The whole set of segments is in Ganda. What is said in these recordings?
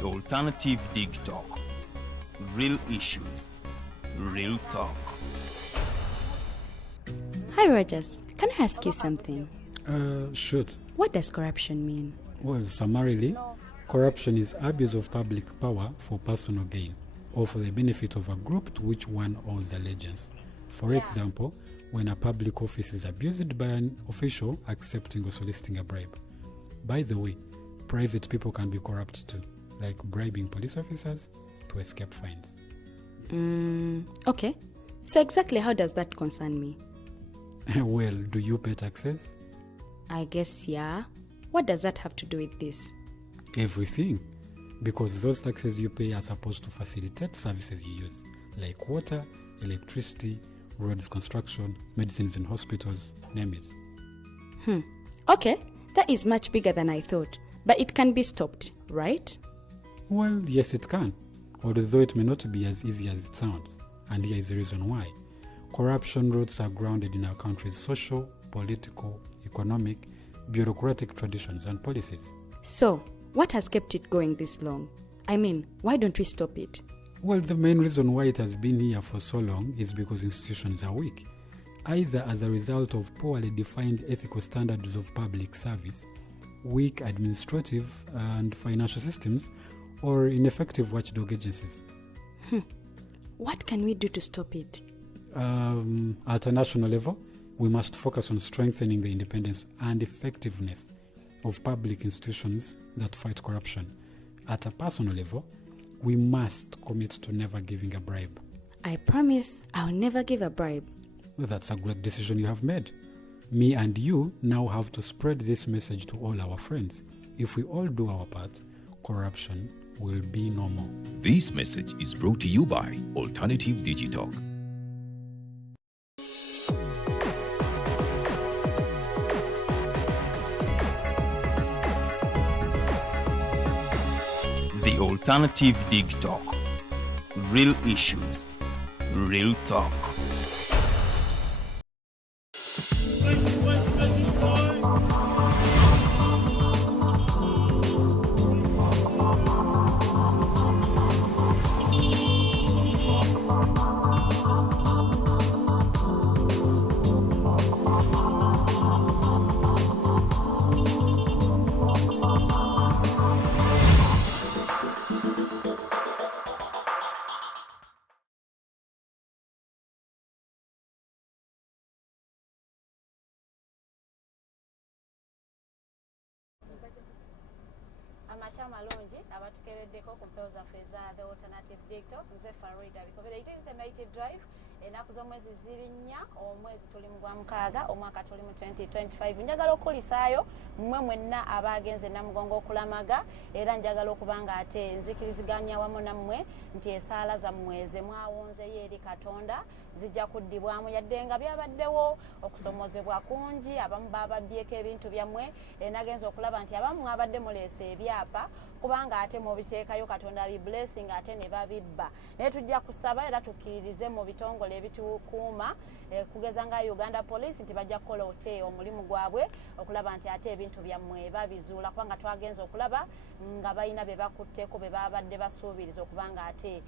The Alternative Dig Talk. Real issues, real talk. Hi Rogers, can I ask you something? Shoot. What does corruption mean? Well, summarily, corruption is abuse of public power for personal gain or for the benefit of a group to which one owes allegiance. For example, when a public office is abused by an official accepting or soliciting a bribe. By the way, private people can be corrupt too, like bribing police officers to escape fines. Okay. So exactly how does that concern me? Well, do you pay taxes? I guess, yeah. What does that have to do with this? Everything. Because those taxes you pay are supposed to facilitate services you use, like water, electricity, roads construction, medicines in hospitals, name it. Okay, that is much bigger than I thought. But it can be stopped, right? Well, yes, it can, although it may not be as easy as it sounds. And here is the reason why. Corruption roots are grounded in our country's social, political, economic, bureaucratic traditions and policies. So, what has kept it going this long? I mean, why don't we stop it? Well, the main reason why it has been here for so long is because institutions are weak, either as a result of poorly defined ethical standards of public service, weak administrative and financial systems, or ineffective watchdog agencies. What can we do to stop it? At a national level, we must focus on strengthening the independence and effectiveness of public institutions that fight corruption. At a personal level, we must commit to never giving a bribe. I promise I'll never give a bribe. Well, that's a great decision you have made. Me and you now have to spread this message to all our friends. If we all do our part, corruption will be no more. This message is brought to you by Alternative Digital. The Alternative Dig Talk. Real issues, real talk. Amacha malungi abatukereddeko ku mpeo zaffe eza The Alternative Dig Talk nze Farida Bikobera. It is the Mighty Drive. Enaku z'omwezi ziri 4 omwezi tuli mu gwa mukaaga omwaka tuli mu 2025. Njagala okulisaayo mmwe mwenna abagenze namugongo okulamaga era njagala okubanga ate nzikiriziganya wamu nammwe nti esaala zammwe ze mwawonzeyo eri Katonda zijja kuddibwamu yadde nga byabaddewo okusomozebwa kungi abamu bababyeko ebintu byammwe nagenza okulaba nti abamu mwabadde muleese ebyapa kubanga ate mubiteekayo Katonda bi blessing ate ne babibba naye tujja kusaba era tukkiririze mu bitongole ebitukuuma kugeza nga Uganda Police nti bajja kukola omulimu gwabwe okulaba nti ate ebintu byammwe babizuula kubanga twagenza okulaba nga balina be bakutteko be babadde basuubiriza okubanga ate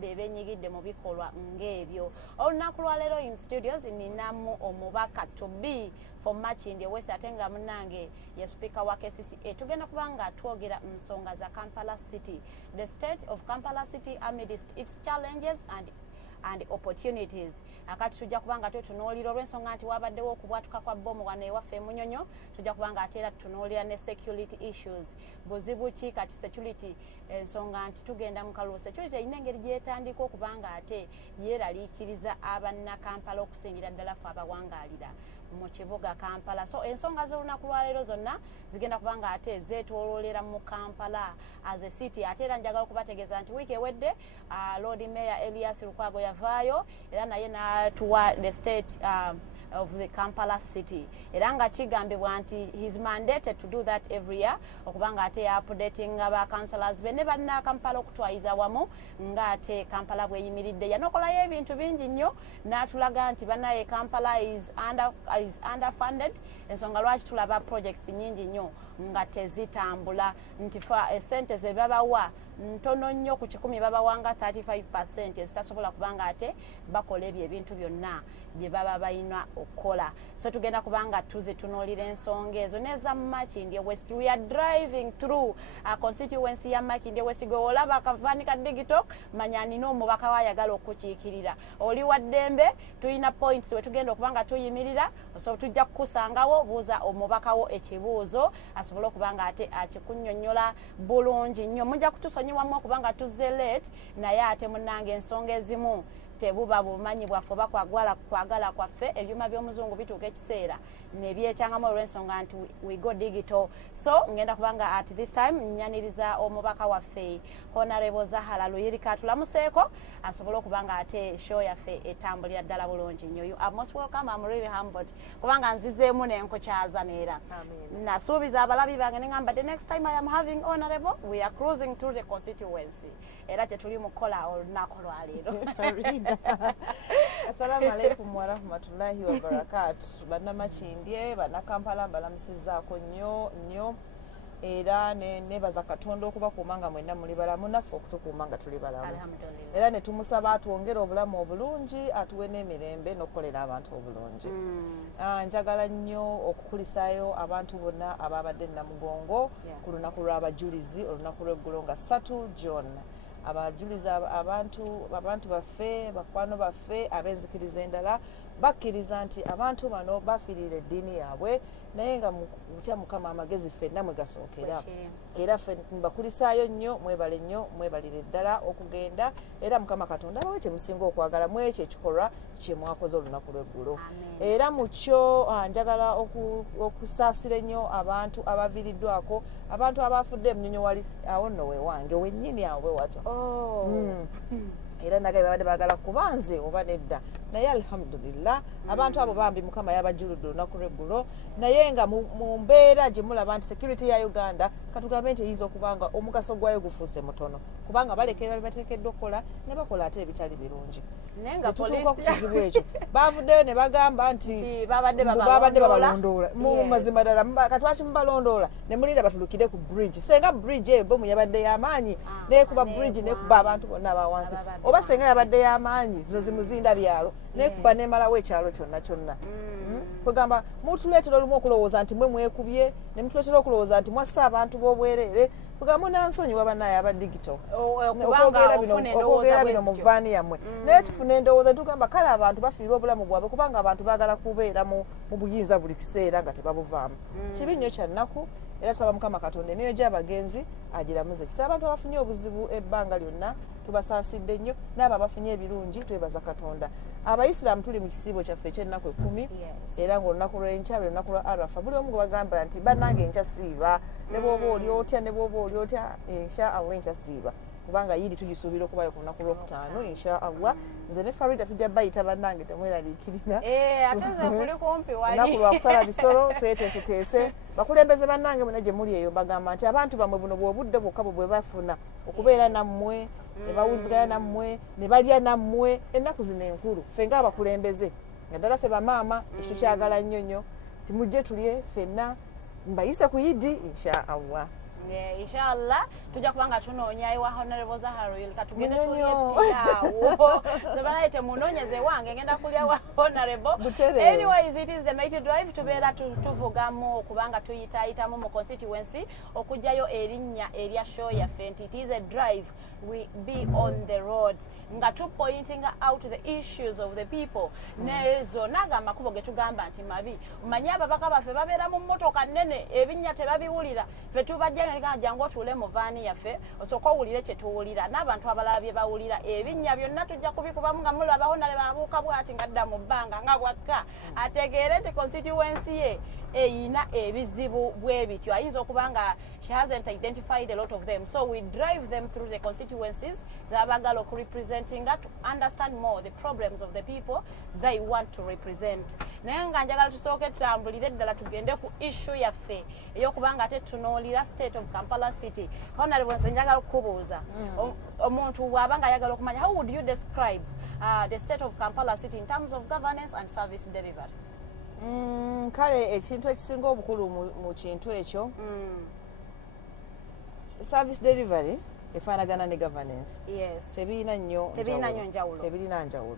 bebenyigidde mu bikolwa ng'ebyo. Olunaku lwaleero in studios ninamu omubaka to be for Makindye West ate nga munnange ye speaker wa KCCA. Tugenda kubanga twogera nsonga za Kampala City, the state of Kampala City amidst its challenges and opportunities. Akati tujja kubanga tutunuulira olw'ensonga nti wabaddewo okubwatuka kwa bbomu wano ewaffe Munyonyo, tujja kubanga ate era tutunuulira ne security issues. Buzibu ki kati security ensonga nti tugenda mu kalulu security erina engeri gyetandika okubanga ate yeeraliikiriza abannakampala okusingira ddala ffe abawangaalira mu kibuga Kampala. So ensonga z'olunaku lwaleero zonna zigenda kubanga ate zeetooloolera mu Kampala as a city. Ate era njagala okubategeeza nti wiiki ewedde Lord Mayor Elias Lukwago yavaayo era naye n'atuwa the state of the Kampala city. Era nga kigambibwa nti he's mandated to do that every year okubanga ate updating aba councillors be ne banna Kampala okutwayiza wamu nga ate Kampala bweyimiridde yanokolayo ebintu bingi nnyo n'atulaga nti bannaye Kampala is underfunded ensonga lwaki tulaba projects nyingi nnyo nga tezitambula nti esente ze babawa ntono nnyo ku 10 babawanga 35% ezitasobola kubanga ate bakola ebyo ebintu byonna bye baba balina okukola. So tugenda kubanga tuzitunulira ensonga ezo neza Makindye West. We are driving through a constituency ya Makindye West gwe olaba akavaani ka digital manya nina omubaka wayagala okukiikirira oli waddembe tulina points we tugenda okubanga tuyimirira so tujja kukusangawo buuza omubakawo ekibuuzo asobola okubanga ate akikunnyonnyola bulungi nnyo mujja kutusonyiwamu okubanga tuzze late naye ate munnange ensonga ezimu tebuba bumanyi bwaffe oba kwagala kwaffe ebyuma by'omuzungu bituuka ekiseera nebyekyangamu olw'ensonga nti we go digital. So ngenda kubanga at this time nyaniriza omubaka waffe Honorable Zahara Luyirika tulamuseeko asobola okubanga ate show yaffe etambulira ddala bulungi nnyo. You are most welcome. I'm really humbled kubanga nzizeemu nenkukyaza neera nasuubiza abalabi bange neŋŋamba the next time I am having Honorable we are cruising through the constituency era tetuli mu kukola olunaku lwaleero. Assalamu alaikum wa rahmatullahi wa barakatuh. Banna Makindye banna Kampala mbalamusizaako nnyo era nebaza Katonda okubakuuma nga mwenna muli balamu naffe okutukuuma nga tuli balamu era ne tumusaba atwongere obulamu obulungi atuwe n'emirembe n'okukolera abantu obulungi. Njagala nnyo okukulisaayo abantu bonna ababadde Namugongo ku lunaku lw'abajulizi olunaku lw'eggulo nga 3 John abajulizi abantu baffe bakwano baffe ab'enzikiriza endala bakkiriza nti abantu bano bafiirira eddiini yaabwe naye nga mutya Mukama amagezi ffenna mwe gasookera era ffe mbakulisaayo nnyo mwebale nnyo mwebalire ddala okugenda era Mukama Katonda abawe kye musinga okwagala mu ekyo ekikolwa kye mwakoze olunaku lw'eggulo era mu kyo njagala okusaasira ennyo abantu abaviiriddwako abantu abafudde emunyonyo wali awo nno wewange wennyini awo bwewatyo era nagaye babadde baagala kubanze oba nedda naye alhamdulillah abantu abo bambi Mukama yabajuludde olunaku lw'eggulo naye nga mu mbeera gye mulaba nti security ya Uganda katugambe nti eyinza okubanga omugaso gwayo gufuuse mutono kubanga balekerera bebateekeddwa okukola ne bakola ate ebitali birungi nenga polisi kizibu ekyo bavuddeyo ne bagamba nti babadde babalondoola mu mazima ddala katwaki mubalondoola ne mulira batulukire ku bridge senga bridge eyo bomu yabadde y'amaanyi nekuba bridge nekuba abantu bonna abawansi oba senga yabadde y'amaanyi zino zimuzinda byalo nekuba nemalawo ekyalo kyonna kwegamba mutuleetera olumu okulowooza nti mwe mwekubye ne mutuleetera okulowooza nti mwassa abantu b'obwereere kwegamba munansonyi wabanaye aba digital okwogera bino mu vaani yammwe naye tufuna endowooza netugamba kale abantu bafiirwa obulamu bwabwe kubanga abantu baagala kubeera mu buyinza buli kiseera nga tebabuvaamu kibi nnyo kya nnaku era tusaba Mukama Katonda emyoyo gy'abagenzi agiramuze kisa abantu abafunye obuzibu ebbanga lyonna tubasaasidde nnyo n'abo abafunye ebirungi twebaza Katonda. Abayisiraamu tuli mu kisiibo kyaffe eky'ennaku 10 era ng'olunaku lw'enkya lwe lunaku lwa Arafa buli omu gwe bagamba nti bannange enkya siiba ne bw'oba oli otya ne bw'oba oli otya insha Allah enkya siiba kubanga yiri tugisuubira okubayo ku lunaku lw'okutaano insha Allah nze ne Farida tujja bayita bannange temweraliikirira ate nze kuli kumpi wali lunaku lwa kusala bisolo tweteeseteese bakulembeze bannange muna gye muli eyo bagamba nti abantu bamwe buno bw'obudde bwokka bwe bafuna okubeera nammwe ne bawuliziganya nammwe ne balya nammwe ennaku zino enkulu ffe ng'abakulembeze nga ddala ffe bamaama ekyo kyagala nnyo timujje tulye ffenna mbayise ku Yidi insha Allah. Inshallah tujja kubanga tunoonya ewa Honorable Zahara Luyirika tugende tulye pilawo zebanaite munoonyeze wange ngenda kulya wa Honorable. Anyways, it is the mighty drive tubeera tuvugamu kubanga tuyitaayitamu mu constituency okujjayo erinnya erya show yaffe nti it is a drive we be on the road nga pointing out the issues of the people nezo naga amakubo getugamba nti mabi mmanyi ababaka baffe babeera mu mmotoka nnene ebinnya tebabiwulira ffe tubajja jangu otule mu vaani yaffe osooka owulire kye tuwulira n'abantu abalala bye bawulira ebinnya byonna tujja kubikubamu nga mulabaho nale babuuka bw'ati ngadda mu bbanga nga bwakka ategeere nti constituency ye eyina ebizibu bwe bityo ayinza okuba nga she hasn't identified a lot of them, so we drive them through the constituencies zabagala okurepresentinga to understand more the problems of the people they want to represent naye nga njagala tusooke tutambulire ddala tugende ku issue yaffe ey'okubanga ate tunuulira state of Kampala City. Honorable, nze njagala okukubuuza omuntu bw'aba nga ayagala okumanya, how would you describe the state of Kampala City in terms of governance and service delivery? Kale ekintu ekisinga obukulu mu kintu ekyo service delivery efaanagana ne governance. Yes. Tebirina nnyo njawulo.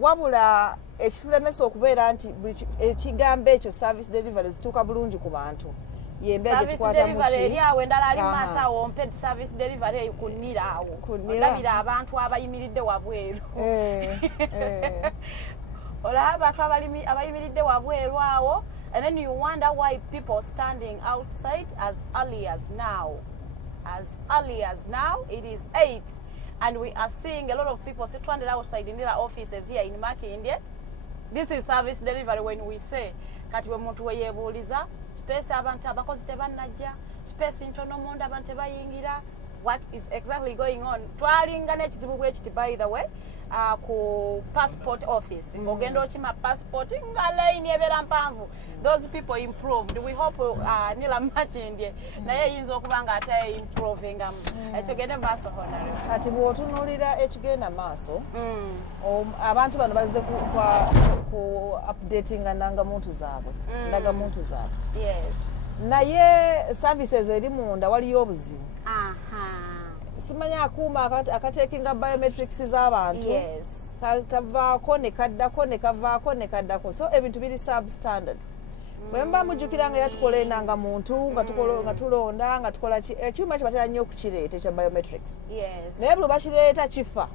Wabula ekitulemesa okubeera nti ekigambo ekyo service delivery zituuka bulungi ku bantu yembeera gyetukwata mu ki eri awo endala ali mu maaso awo ompe service delivery kunnira awo olabira abantu abayimiridde wabweru olaba abantu abayimiridde wabweru awo, and then you wonder why people standing outside as early as now. It is 8 and we are seeing a lot of people stranded outside in their offices here in Makindye. This is service delivery when we say kati we muntu weyebuuliza space abantu abakozi tebannajja, space ntono munda abantu tebayingira. What is exactly going on? Twalinga n'ekizibu bwe kiti, by the way, ku passport office ng'ogenda okima passport nga line ebeera mpanvu. Those people improved. We hope Nila Makindye naye yinza okuba nga ate improvingamu. Tugende mu maaso honore. Kati bw'otunuulira ekigenda maaso abantu bano bazze ku updatinga nangamuntu zaabwe. Yes. Naye services eri munda waliyo obuzibu. Simanya akuuma akatekinga biometrics z'abantu. Yes. Kavaako ne kaddako. So ebintu biri substandard. Bwe mba mujjukira nga yatukola enangamuntu nga tulonda nga tukola ekyuma kye batera nnyo okukireeta ekya biometrics. Yes. Naye buli bakireeta kifa.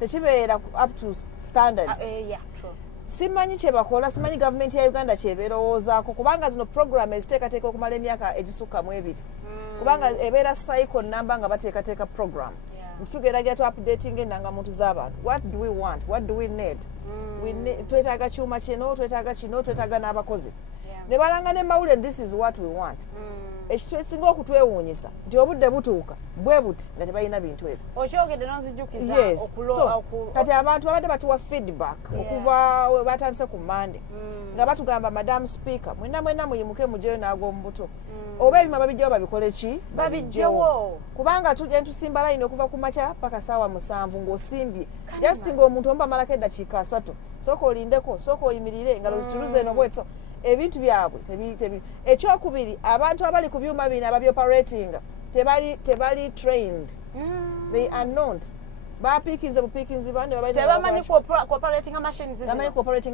Tekibeera up to standards. Yeah, true. Simanyi kye bakola, simanyi gavumenti ya Uganda kyebeerowoozaako kubanga zino program eziteekateeka okumala emyaka egisukka mu 2. Kubanga ebeera cycle namba nga bateekateeka program. Tugeragira tu updating enangamuntu z'abantu. What do we want? What do we need? Twetaaga kyuma kino, twetaaga kino, twetaaga n'abakozi. Ne balanga ne mawulire, this is what we want. Ekitu ekisinga okutwewuunyisa nti obudde butuuka bwe buti nga tebalina bintu ebyo. Okyogedde n'onzijjukiza kati abantu babadde batuwa feedback okuva we batandise ku Monday nga batugamba Madam Speaker mwenna muyimuke mujeyo n'ag'omu buto oba ebima babijjawo babikole ki babijjewo kubanga tujja ntusimba line okuva ku makya paka saawa 7 ng'osimbye just ng'omuntu omu bamalako eddakiika 3 sooka olindeko sooka oyimirire engalo zituluze eno bwetso ebintu byabwe tebi ekyokubiri abantu abali ku byuma bino ababyooperating tebali trained. They are not bapiikinze bupiikinzi bane tebamanyi cooperating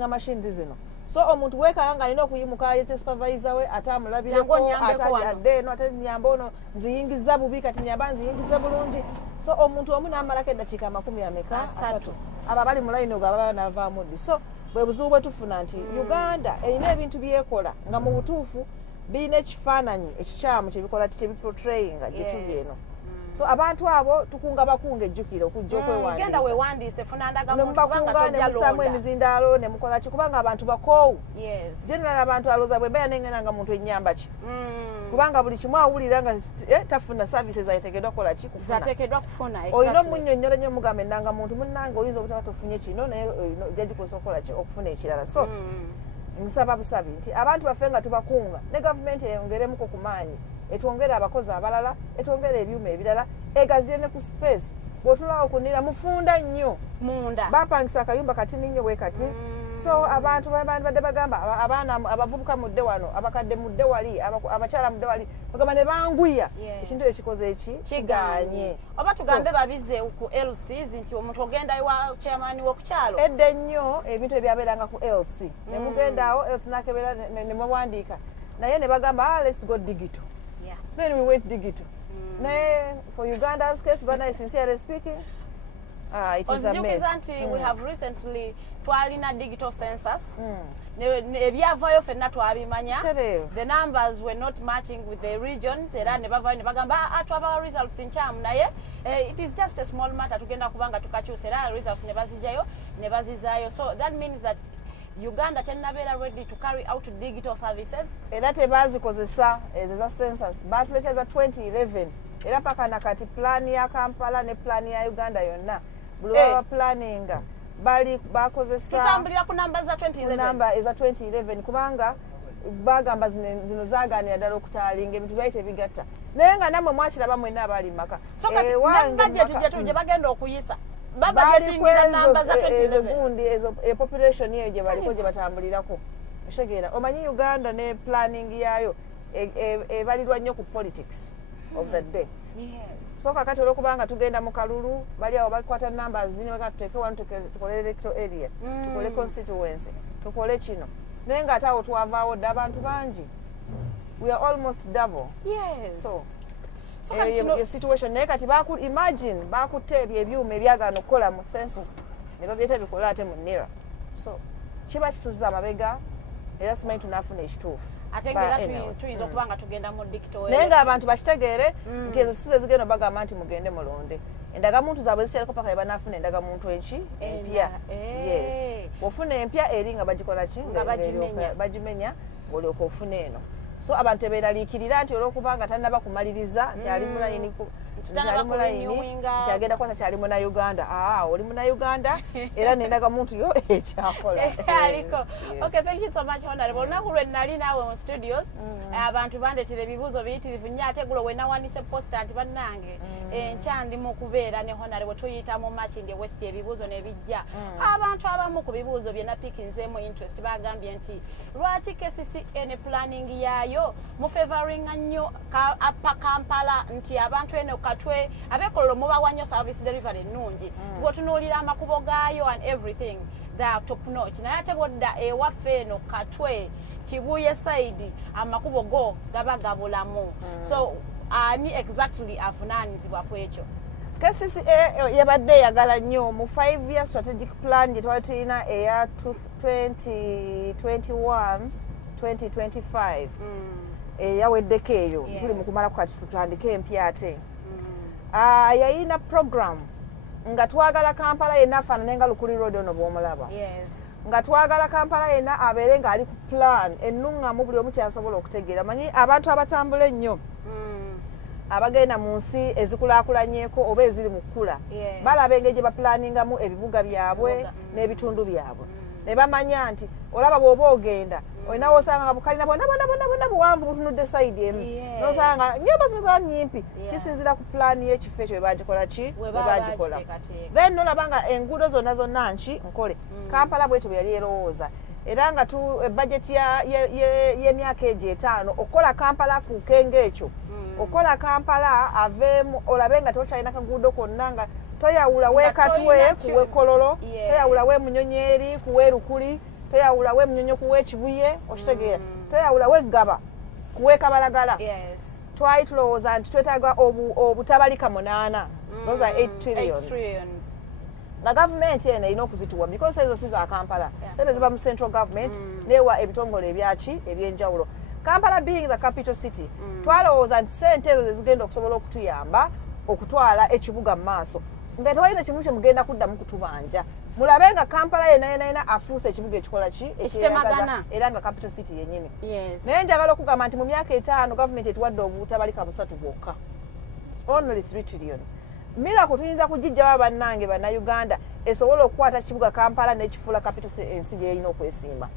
machines zino. So omuntu weekanga nga alina okuyimuka yete supervisor we ate amulabireko atadde eno ate nyamba ono nziyingiza bubi kati nyamba nziyingize bulungi. So omuntu omu n'amalako eddakiika 3 abo bali mu line ogwo ababa n'avaamu ddi. So bwe buzibu bwe tufuna nti Uganda erina ebintu byekola nga mu butuufu birina ekifaananyi ekikyamu kyebikola kyebiportrayinga gye tuli eno. So abantu abo tukunga bakunga ejjukira okujja okwewandiisa. Genda weewandiise funa ndagamuntu kubanga tojja londa. Ne musaamu emizindaalo ne mukola ki kubanga abantu bakoowu. Yes. General abantu alooza bwe mbeera nengena nga muntu ennyamba ki. Kubanga buli kimu awulira nga tafuna services ateekeddwa kukola ki kufuna. Zateekeddwa kufuna. Olina omunnyonnyola nnyo mugamba endangamuntu munnange oyinza obutaba tofunye kino naye ojja gikosa okukola ki okufuna ekirala. So nsaba busabi nti abantu baffe nga tubakunga ne gavumenti eyongeremuko ku maanyi etwongere abakozi abalala etwongere ebyuma ebirala egaziye ne ku space bw'otulaawo kunira mufunda nnyo munda bapangisa akayumba katini nnyo bwe kati. So abantu badde bagamba abaana abavubuka mudde wano abakadde mudde wali abakyala mudde wali bagamba ne banguya ekintu ekikoze eki kiganye oba tugambe babize ku LCs nti omuntu ogenda wa chairman w'okukyalo edde nnyo ebintu ebyabeeranga ku LC ne mugendaawo LC nakebera ne muwandiika naye ne bagamba let's go digital. Then we went digital. For Uganda's case, but sincerely speaking, it is a mess. We have recently twalina digital census. Ebyavaayo ffenna twabimanya. The numbers were not matching with the regions. Era ne bavaayo ne bagamba twaba results nkyamu naye it is just a small matter tugenda kubanga tukakyusa era results ne bazijjayo ne bazizaayo. So that means that Uganda tennabeera ready to carry out digital services. Era tebazikozesa ezo za census batuleeteza 2011 era paka nakati plan ya Kampala ne plan ya Uganda yonna buli baba planninga bali bakozesa tutambulira ku namba za 2011 namba eza 2011 kubanga bagamba zino zaganira ddala okutaalinga ebintu byali tebigatta naye nga nammwe mwakiraba mwenna abali mu maka so kati ne budget gye bagenda okuyisa babudgetingira namba za 2011 gundi ezo population eyo gye baliko gye batambulirako otegeera omanyi Uganda ne planning yayo ebalirwa nnyo ku politics of the day. Yes. So kakati olwokubanga tugenda mu kalulu bali awo bakwata numbers zini baka tuteeke wano tukole electoral area tukole constituency tukole kino naye nga ate awo twavaawo dda abantu bangi we are almost double. Yes. So kati situation naye kati imagine bakutte ebyo ebyuma ebyagana okukola mu census ne babyeta bikola ate mu NERA so kiba kituza amabega era simanyi tunaafuna ekituufu ate ngera tuyinza okuba nga tugenda mu dictator naye nga abantu bakitegeere nti ezo size zigenda bagamba nti mugende mulonde endagamuntu zaabwe zikyariko paka ye banaafuna endagamuntu enki empya. Yes, ofuna empya eri nga bagikola ki nga bagimenya ng'olyoka ofuna eno so abantu tebeeraliikirira nti olwokubanga tannaba kumaliriza nti ali mulayini nti agenda kwata kyali Munnayuganda. Oli Munnayuganda era n'endagamuntu yo ekyakola aliko. Okay, thank you so much Honorable. Olunaku lwe nali naawe mu studios abantu bandeetera ebibuuzo biyitirivu nnyo ate gulo we nawandiise posta nti bannange enkya ndi mu kubeera ne Honorable tuyita mu Matching West ebibuuzo ne bijja abantu abamu ku bibuuzo bye napikinzeemu interest bagambye nti lwaki KCCA planning yaayo mu favoring nnyo Kampala nti abantu eno Katwe abekololo mubawa nnyo service delivery ennungi bw'otunuulira amakubo gaayo and everything they are top notch naye ate bw'odda ewaffe eno Katwe Kibuye side amakubo go gaba gabulamu so ani exactly avunaanyizibwa ku ekyo. KCCA yabadde eyagala nnyo mu 5-year strategic plan gye twali tulina eya 2021-2025 eyaweddeko eyo tuli mu kumala kati tutandike empya ate yayina program nga twagala Kampala yenna afaanane nga Lukuli Road ono bw'omulaba nga twagala Kampala yenna abeere ng'ali ku plan ennuŋŋamu buli omu kyasobola okutegeera manyi abantu abatambula ennyo abagenda mu nsi ezikulaakulanyeeko oba eziri mu kkula balaba engeri gye bapulaningamu ebibuga byabwe n'ebitundu byabwe ne bamanya nti olaba bw'oba ogenda olina wosanga nga bukalina bonna buwanvu butunudde sayidi emu nosanga nga nnyumba zino za nnyimpi kisinzira ku pulaani y'ekifo ekyo webagikola ki webagikola then nolaba nga enguudo zonna nki nkole Kampala bwetyo bwe yali erowooza era nga budget y'emyaka egyo 5 okukola Kampala afuuke ng'ekyo okola Kampala aveemu olabe nga tokyalina kaguudo konna nga toyawula wekatwe kuwekololo toyawula we Munyonyeri kuwe Lukuli toyawula we Munyonyo kuwe Kibuye okitegeera toyawula we Gaba kuwe Kabalagala twali tulowooza nti twetaaga obutabalika 8 those are 8 trillions na gavumenti eno erina okuzituwa because ezo si za Kampala sente ziba mu central government newa ebitongole ebyaki ebyenjawulo Kampala being the capital city twalowooza nti sente ezo zezigenda okusobola okutuyamba okutwala ekibuga mu maaso nga tewalina kimu kye mugenda kuddamu kutubanja mulabe nga Kampala yenna afuuse ekibuga ekikola ki ekitemagana era nga capital city yennyini naye njagala okugamba nti mu myaka 5 gavumenti etuwadde obutabalika 3 bwokka only 3 trillions miracle tuyinza kugijjawo bannange Bannayuganda esobola okukwata kibuga Kampala n'ekifuula capital ensi gyeyina okwesimba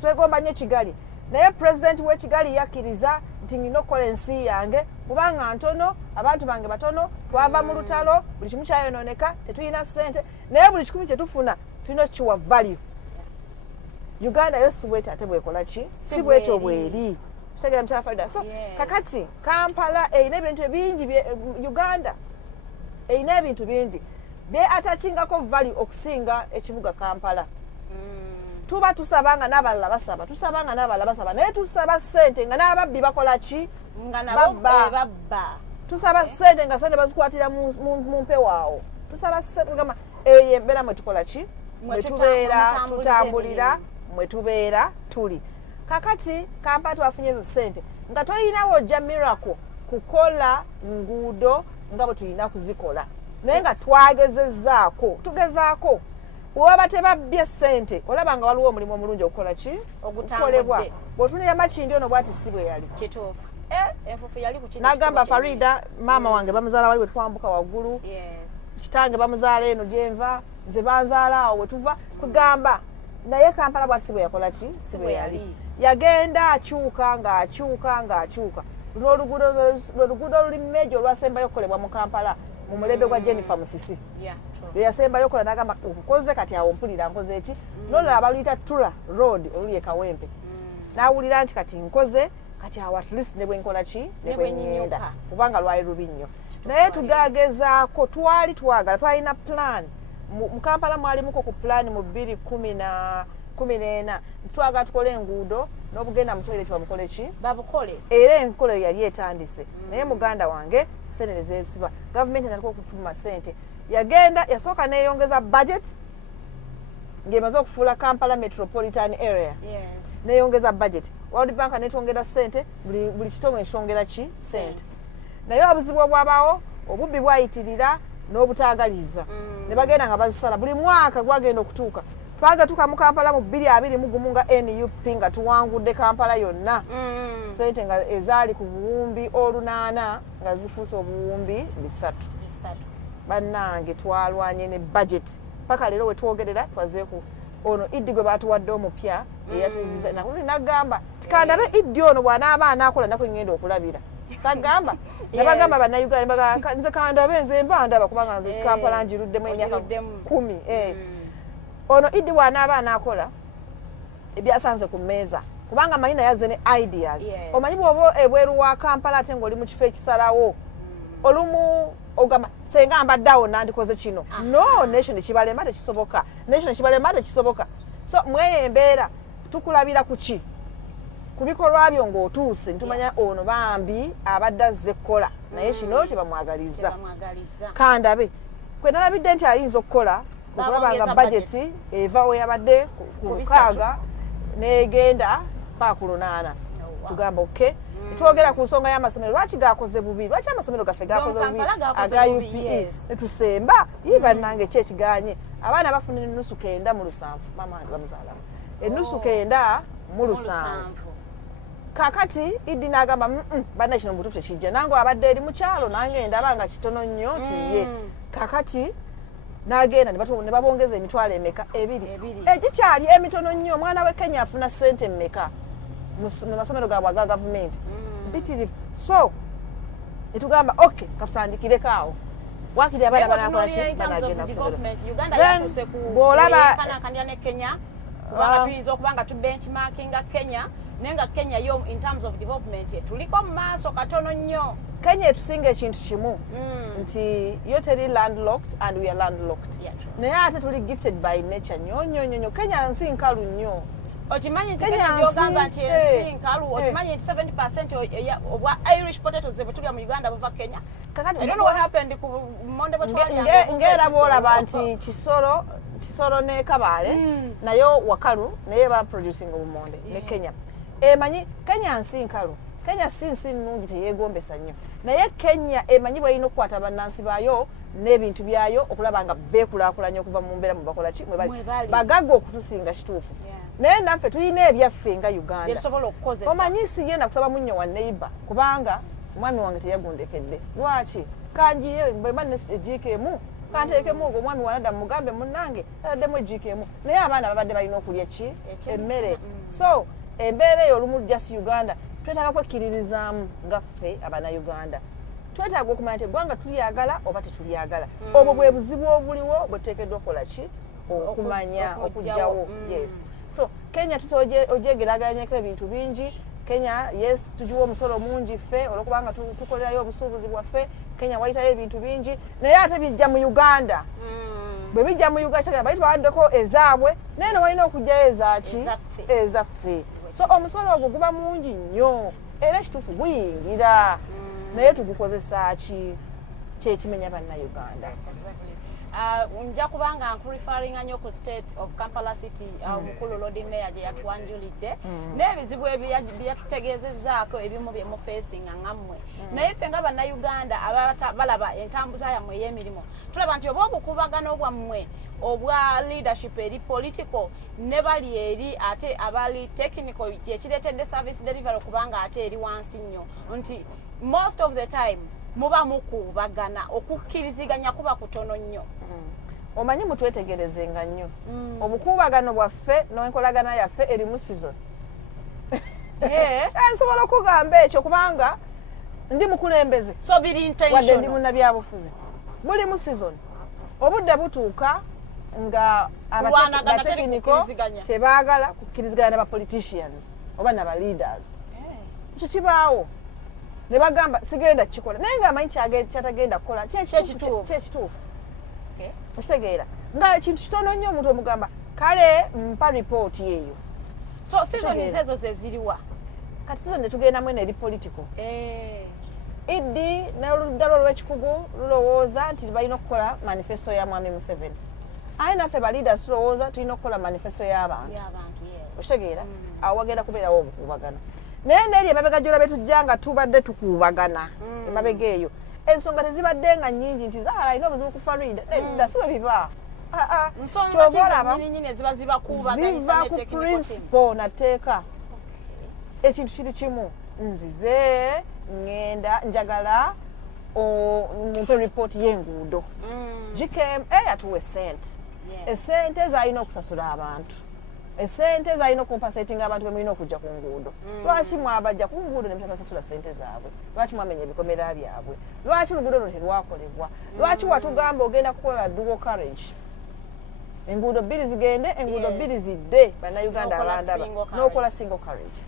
twegomba nnyo Kigali naye pulezidenti w'Ekigali yakkiriza nti ngina okukola ensi yange kubanga ntono abantu bange batono twava mu lutalo buli kimu kyayonooneka tetulina ssente naye buli kikumi kye tufuna tulina okukiwa value. Uganda yo si bweti ate bwekola ki si bwetyo bweri kitegera mukyala Farida so kakati Kampala erina ebintu bingi Uganda erina ebintu bingi bye atachingako value okusinga ekibuga Kampala. Tuba tusaba nga n'abalala basaba naye tusaba ssente nga n'ababbi bakola ki nga nabo babba tusaba ssente nga ssente bazikwatira mu mpewaawo tusaba ssente ngamba eyo embeera mwe tukola ki mwe tubeera tutambulira mwe tubeera tuli kakati Kampala twafunye ezo ssente nga toyinawo ojja miracle kukola nguudo nga bwe tulina kuzikola naye nga tugezaako waba tebabbye ssente olaba nga waliwo omulimu omulungi okukola ki okukolebwa bw'otunira Makindi ono bwati si bwe yali kituufu enfufu yali ku n'agamba Farida maama wange bamuzaala wali bwe twambuka waggulu kitange bamuzaala eno gyenva nze banzaala awo wetuva kugamba naye Kampala bwati si bwe yakola ki si bwe yali yagenda akyuka ng'akyuka luno luli mmeejo olwasembayo okukolebwa mu Kampala mu mulembe gwa Jennifer Musisi lwe yasembayo okola n'agamba nkoze kati awo mpulira nkoze eki lolala baluyita Tula Road oluli e Kawempe n'awulira nti kati nkoze kati awo at least ne bwe nkola ki ne bwe nnyenda kubanga lwali lubi nnyo naye tugagezaako twali twagala twalina plan mu Kampala mwalimuko ku plan mu 2014 twagala tukole enguudo n'obugenda mu toilet bamukole ki babukole era enkolo yali etandise naye muganda wange senere zesiba gavumenti naliko okutuma sente yagenda yasooka neeyongeza budget ng'emaze okufuula Kampala metropolitan area neeyongeza budget World Bank netwongera sente buli kitongole kitwongera ki sente naye obuzibu obwabaawo obubbi bwayitirira n'obutaagaliza ne bagenda nga bazisala buli mwaka gwagenda okutuuka twagatuuka mu Kampala mu 2021 nga NUP nga tuwangudde Kampala yonna sente nga ezaali ku buwumbi 8 nga zifuuse obuwumbi 3 bannange twalwanye ne budget paka leero wetwogerera twazeeku ono Iddi gwe baatuwadde omupya eyatuuziza nagamba tikandabe Iddi ono bw'anaaba anaakola nako ngenda okulabira sagamba nabagamba bannayuganda nze kandabe nze mbandaba kubanga nze Kampala njiruddemu emyaka 10 ono Iddi bw'anaaba anaakola ebyasanze ku mmeeza kubanga manyi naye azze ne ideas omanyi bw'oba ebweru wa Kampala ate ng'oli mu kifo ekisalawo olumu ogamba senga mbaddawo nandikoze kino no nation kibalema tekisoboka so mweyembeera tukulabira kuki ku bikolwa byo ng'otuuse ntumanya ono bambi abadde azze ekkola naye kino kyebamwagaliza kandabe kwe nalabidde nti ayinza okukola okulaba nga budget eva we yabadde ku 6 negenda paka ku 8 tugamba okay twogera ku nsonga y'amasomero lwaki gakoze bubi lwaki amasomero gaffe gakoze bubi aga UPE netusemba yiba nange kyekiganye abaana bafunira ennusu 9 mu 7 mama bamuzaala ennusu 9 mu 7 kakati Iddi n'agamba banna kino mutuufu tekijja nange abadde eri mu kyalo nange ndaba nga kitono nnyo nti ye kakati n'agenda ne babongeza emitwalo emeka 2 egikyali emitono nnyo omwana we Kenya afuna ssente mmeka mu masomero gaabwe aga gavumenti bitirivu so etugamba okay katutandikireko awo wakiri abaana banakolaki banagenda bw'olaba Kenya kubanga tuyinza okuba nga tubenchmarkinga Kenya naye nga Kenya yo in terms of development tuliko mu maaso katono nnyo Kenya etusinga ekintu kimu nti yo teri landlocked and we are landlocked naye ate tuli gifted by nature nnyo Kenya nsi nkalu nnyo okimanyi nti Kenya gyogamba nti ensi nkalu okimanyi nti 70% obwa Irish potatoes ze bwe tulya mu Uganda buva Kenya kakati I don't know what happened ku monde bwe twalya ngera bwolaba nti kisolo ne kabaale nayo wakalu naye ba producing obumonde ne Kenya emanyi Kenya nsi nkalu Kenya si nsi nnungi teyeegombesa nnyo naye Kenya emanyi bw'erina okukwata bannansi baayo n'ebintu byayo okulaba nga beekulaakulanya okuva mu mbeera mu bakola ki mwe bali bagagga okutusinga kituufu naye naffe tulina ebyaffe nga Uganda omanyi si yenda kusaba munnyo wa neighbor kubanga omwami wange teyagundekedde lwaki kanjiye bwemba ejiikeemu kanteekemu ogwo omwami wanadda mugambe munnange ataddemu ejiikeemu naye abaana babadde balina okulya ki emmere so embeera eyo olumu just Uganda twetaaga kwekkiririzaamu nga ffe Abanayuganda twetaaga okumanya nti eggwanga tulyagala oba tetulyagala obwo bwe buzibu obuliwo bwe tuteekeddwa okukola ki okumanya okugyawo yes so Kenya ogyegeraganyako ebintu bingi Kenya yes tugiwa omusolo mungi ffe olwokubanga tukolerayo obusuubuzi bwaffe Kenya wayitayo ebintu bingi naye ate bijja mu Uganda bwe bijja mu Uganda bayi twawaddeko ezaabwe naye no walina okugyayo ezaffe so omusolo ogwo guba mungi nnyo era ekituufu guyingira naye tugukozesa ki kyekimenya bannayuganda nja kubanga nkurifaringa nnyo ku state of Kampala city omukulu Lord Mayor gye yatuwanjulidde n'ebizibu byatutegeezezzaako ebimu bye mu facing ngammwe naye ffe nga bannayuganda balaba entambuza yammwe ey'emirimu tulaba nti oba obukubagano bwammwe obwa leadership eri political ne bali eri ate abali technical gye kireetedde service delivery kubanga ate eri wansi nnyo nti most of the time muba mukubagana okukkiriziganya kuba kutono nnyo omanyi mutwetegerezenga nnyo obukuubagano bwaffe n'enkolagana yaffe erimu season nsobola okugamba ekyo kubanga ndi mukulembeze so biri wadde ndi intentional munnabyabufuzi buli mu season obudde butuuka nga Kulwanagana teri abatekiniko kukkiriziganya. tebaagala kukkiriziganya n'abapoliticians oba n'abaleaders ekyo kibaawo ne bagamba sigenda kukikola naye ng'amanyi kyatagenda kukola Kyekituufu. kyekituufu okitegeera nga ekintu kitono nnyo omuntu omugamba kale mpa ripooti eyo so season Kitegeera. ezo ze ziriwa kati season netugendamu eno eri political iddi n'oludda olw'ekikugu lulowooza nti balina okukola manifesto ya mwami Museveni aye naffe baleaders tulowooza tulina okukola manifesto y'abantu y'abantu okitegeera awo wagenda kubeerawo obukuubagano naye neeri emabega gy'ola betujja nga tubadde tukuubagana emabega eyo ensonga tezibadde nga nnyingi nti zaala alina obuzibu ku farida nedda si bwe biba nsonga Ky'oba olaba, nyinyi ziba zibakuubaganyisa ziva ne ku technical team principle nateeka ekintu kiri kimu nzize ngenda njagala mumpe ripooti y'enguudo GKMA yatuwa esente esente zalina okusasula abantu esente zalina okumpasatinga abantu bemulina okujja ku nguudo lwaki mwabajja ku nguudo ne mutabasasula sente zaabwe lwaki mwamenya ebikomera byabwe lwaki oluguudo luno terwakolebwa lwaki watugamba ogenda kukola dual carriage enguudo bbiri zigende enguudo bbiri zidde bannayuganda N'okola abandaba single carriage. n'okola single carriage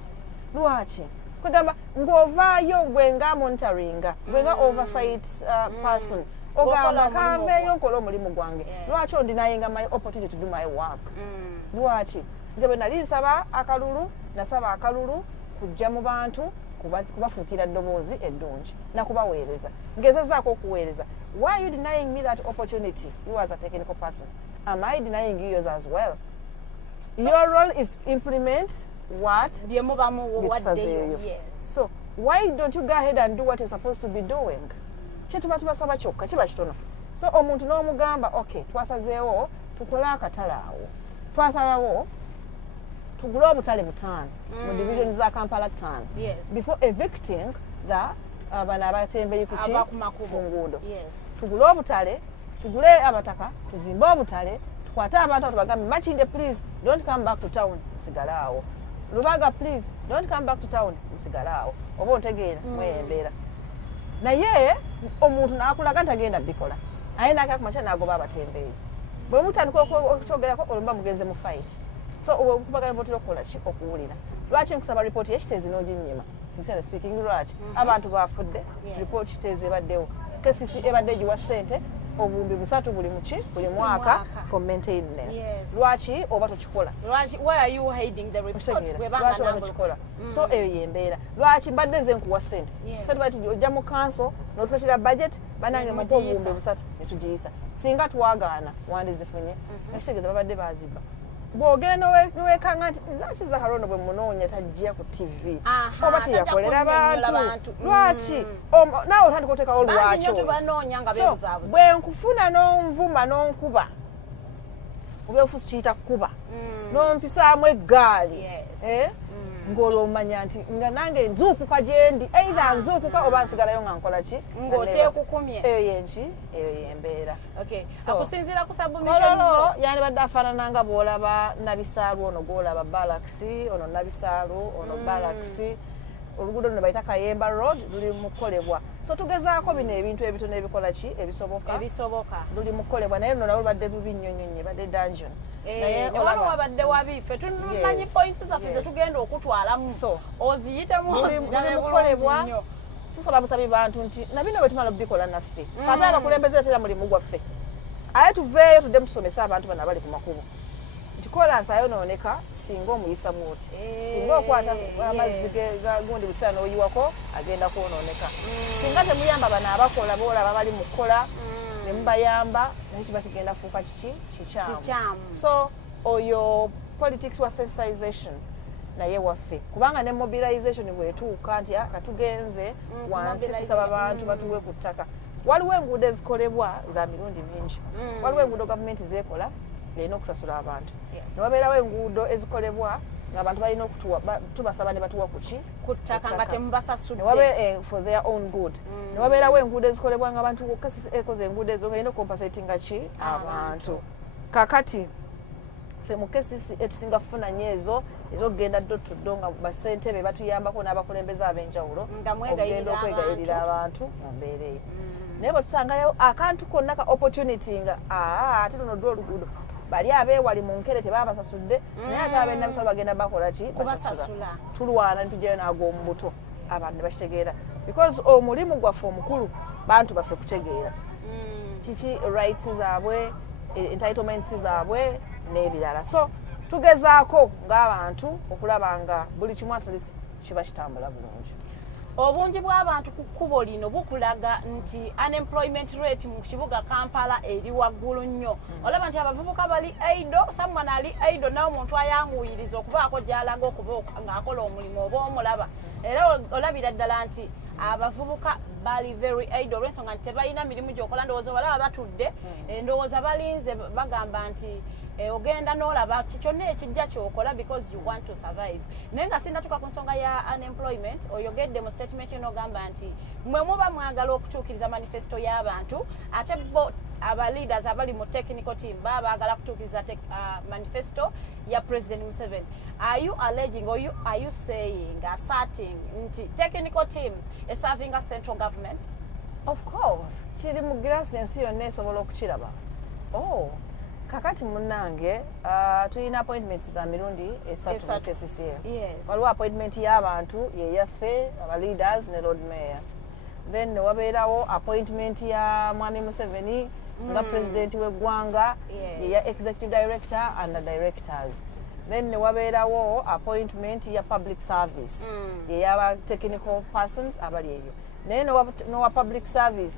lwaki kwegamba ng'ovaayo gwe nga monitoringa gwe nga oversight person ogamba Okola omulimu kanveeyo nkola omulimu gwange lwaki ondinayenga my opportunity to do my work lwaki nze bwe nali nsaba akalulu nasaba akalulu kujja mu bantu kubafuukira ddoboozi eddungi nakubaweereza ngezezaako okuweereza why you denying me that opportunity you as a technical person am I denying you yours as well your role is implement what bye muba muwaddeyo bitusazeeyo yes so why don't you go ahead and do what you're supposed to be doing kyetuba tubasaba kyokka kiba kitono so omuntu n'omugamba okay twasazeewo tukole akatale awo twasalawo tugule obutale 5 mu division za Kampala 5 Yes. before evicting the bano abatembeyi ku Abakumakubo. nguudo yes tugule obutale tugule abataka tuzimbe obutale tukwate abantu abo tubagambe Makinde please don't come back to town musigale awo Lubaga please don't come back to town musigale awo oba ontegeera mweyembeera naye omuntu n'akulaga ntagenda bikola aye n'akakumakya n'agoba abatembeeyi bwe mutandika okukyogerako olumba mugenze mu fight so okubagana mutera okukola ki okuwulira lwaki nkusaba ripooti y'ekiteezi n'oginnyima sincerely speaking lwaki abantu bafudde Yes. ripooti kiteezi ebaddewo kesisi ebadde egiwa ssente obuwumbi 3 buli mwaka mwaka. for maintenance Yes. lwaki oba tokikola lwaki why are you hiding the report Otegeera, bwebanga lwaki oba number tokikola so eyo yembeera lwaki mbadde nze nkuwa ssente Yes. sifati ojja mu kanso n'otuletera budget banange mupa Nemugiyisa. obuwumbi 3 ne tugiyisa singa twagaana wandizifunye nakitegeeza babadde baziba bw'ogenda n'oweekanga nti lwaki Zaharono bwe munoonya tajja ku TV Aha, oba tajja teyakolera kunnyonnyola bantu bantu. lwaki naawe otandika oteekawo bangi lwaki nnyo oyo. tubanoonya nga So, beebuzaabuza bwe nkufuna n'onvuma n'onkuba obyobufuzi kiyita kuba n'ompisaamu eggaali Yes. ng'olwo omanya nti nga nange nzuukuka gye ndi eitha nzuukuka oba nsigalayo nga nkola ki ng'oteekukumye eyo yenki eyo yembeera okay So, akusinziira ku submission kololo zo yandibadde afaanana nga bw'olaba nabisaalu ono gw'olaba balakisi ono nabisaalu ono balakisi oluguudo luno bayita Kayemba road luli mu kukolebwa so tugezaako bino ebintu ebitono ebikola ki ebisoboka ebisoboka luli mu kukolebwa naye luno nalwo lubadde lubi nnyo nnyo nnyo badde dungeon naye newano wabadde wabi ffe tumanyi Yes, points zaffe yes. ze tugenda okutwalamu So, oziyitemu luli mu kukolebwa tusaba busabi bantu nti nabino bwe tumala obikola naffe ate abakulembeze tera mulimu gwaffe aye tuveeyo tudde mutusomesa abantu bano abali ku makubo nti kolansi ayonooneka singa omuyisa mwoti singa okwata amazzi gundi butisa n'oyiwako agenda kwonooneka singa temuyamba bano abakola boolaba bali mu kukola ne mubayamba naye kiba kigenda fuuka kiki Kikyamu. so oyo politics wa sensitization naye waffe kubanga ne mobilization bwetuuka nti katugenze wansi mobilize- kusaba abantu batuwe ku ttaka waliwo enguudo ezikolebwa za mirundi mingi waliwo enguudo gavumenti zeekola erina okusasula abantu Yes. ne wabeerawo enguudo ezikolebwa ng'abantu balina tubasaba ne batuwa kuki ku ttaka nga temubasasudde for their own good ne wabeerawo enguudo ezikolebwa ng'abantu kasisi ekoze enguudo ezo nga yina compensatinga ki abantu kakati ffe mu kesisi etusinga kufuna nnyo ezo ezokugenda ddo nga basentebe batuyambako n'abakulembeze ab'enjawulo okugenda okwegayirira abantu mu mbeera eyo naye bwe tusangayo akantu konna ka opportunity nga ate luno dda oluguudo bali abeewali mu nkere tebabasasudde naye ate ab'ennabisalo bagenda bakola ki basasula tulwana netujjayo n'ag'omu buto abantu ne bakitegeera because omulimu gwaffe omukulu bantu baffe kutegeera kiki rights zaabwe entitlements zaabwe n'ebirala so tugezaako ng'abantu okulaba nga buli kimu at least kiba kitambula bulungi obungi bw'abantu ku kkubo lino bukulaga nti unemployment rate mu kibuga Kampala eri waggulu nnyo olaba nti abavubuka bali aido someone ali aido nawe omuntu ayanguyiriza okubaako gy'alaga okuba ng'akola omulimu oba omulaba era olabira ddala nti abavubuka bali very idle olw'ensonga nti tebalina mirimu gy'okola ndowooza balaba batudde ndowooza balinze bagamba nti ogenda n'olaba kyonna ekijja kyokola because you want to survive naye nga sinnatuuka ku nsonga ya unemployment oyogedde mu statement yo n'ogamba nti mwe muba mwagala okutuukiriza manifesto y'abantu ate bo aba leaders abali mu technical team baba baagala kutuukiriza manifesto ya President Museveni. Are you alleging or are you saying, asserting nti technical team is serving a central government? Of course kiri mu grass ensi yonna esobola okukiraba kakati munnange tulina appointments za mirundi esatu mu KCCA waliwo appointment y'abantu yeyaffe aba leaders ne road mayor then ne wabeerawo appointment ya Mwami Museveni nga president w'eggwanga yeya executive director and the directors then ne wabeerawo appointment ya public service yeyaba technical persons abali eyo naye nowa public service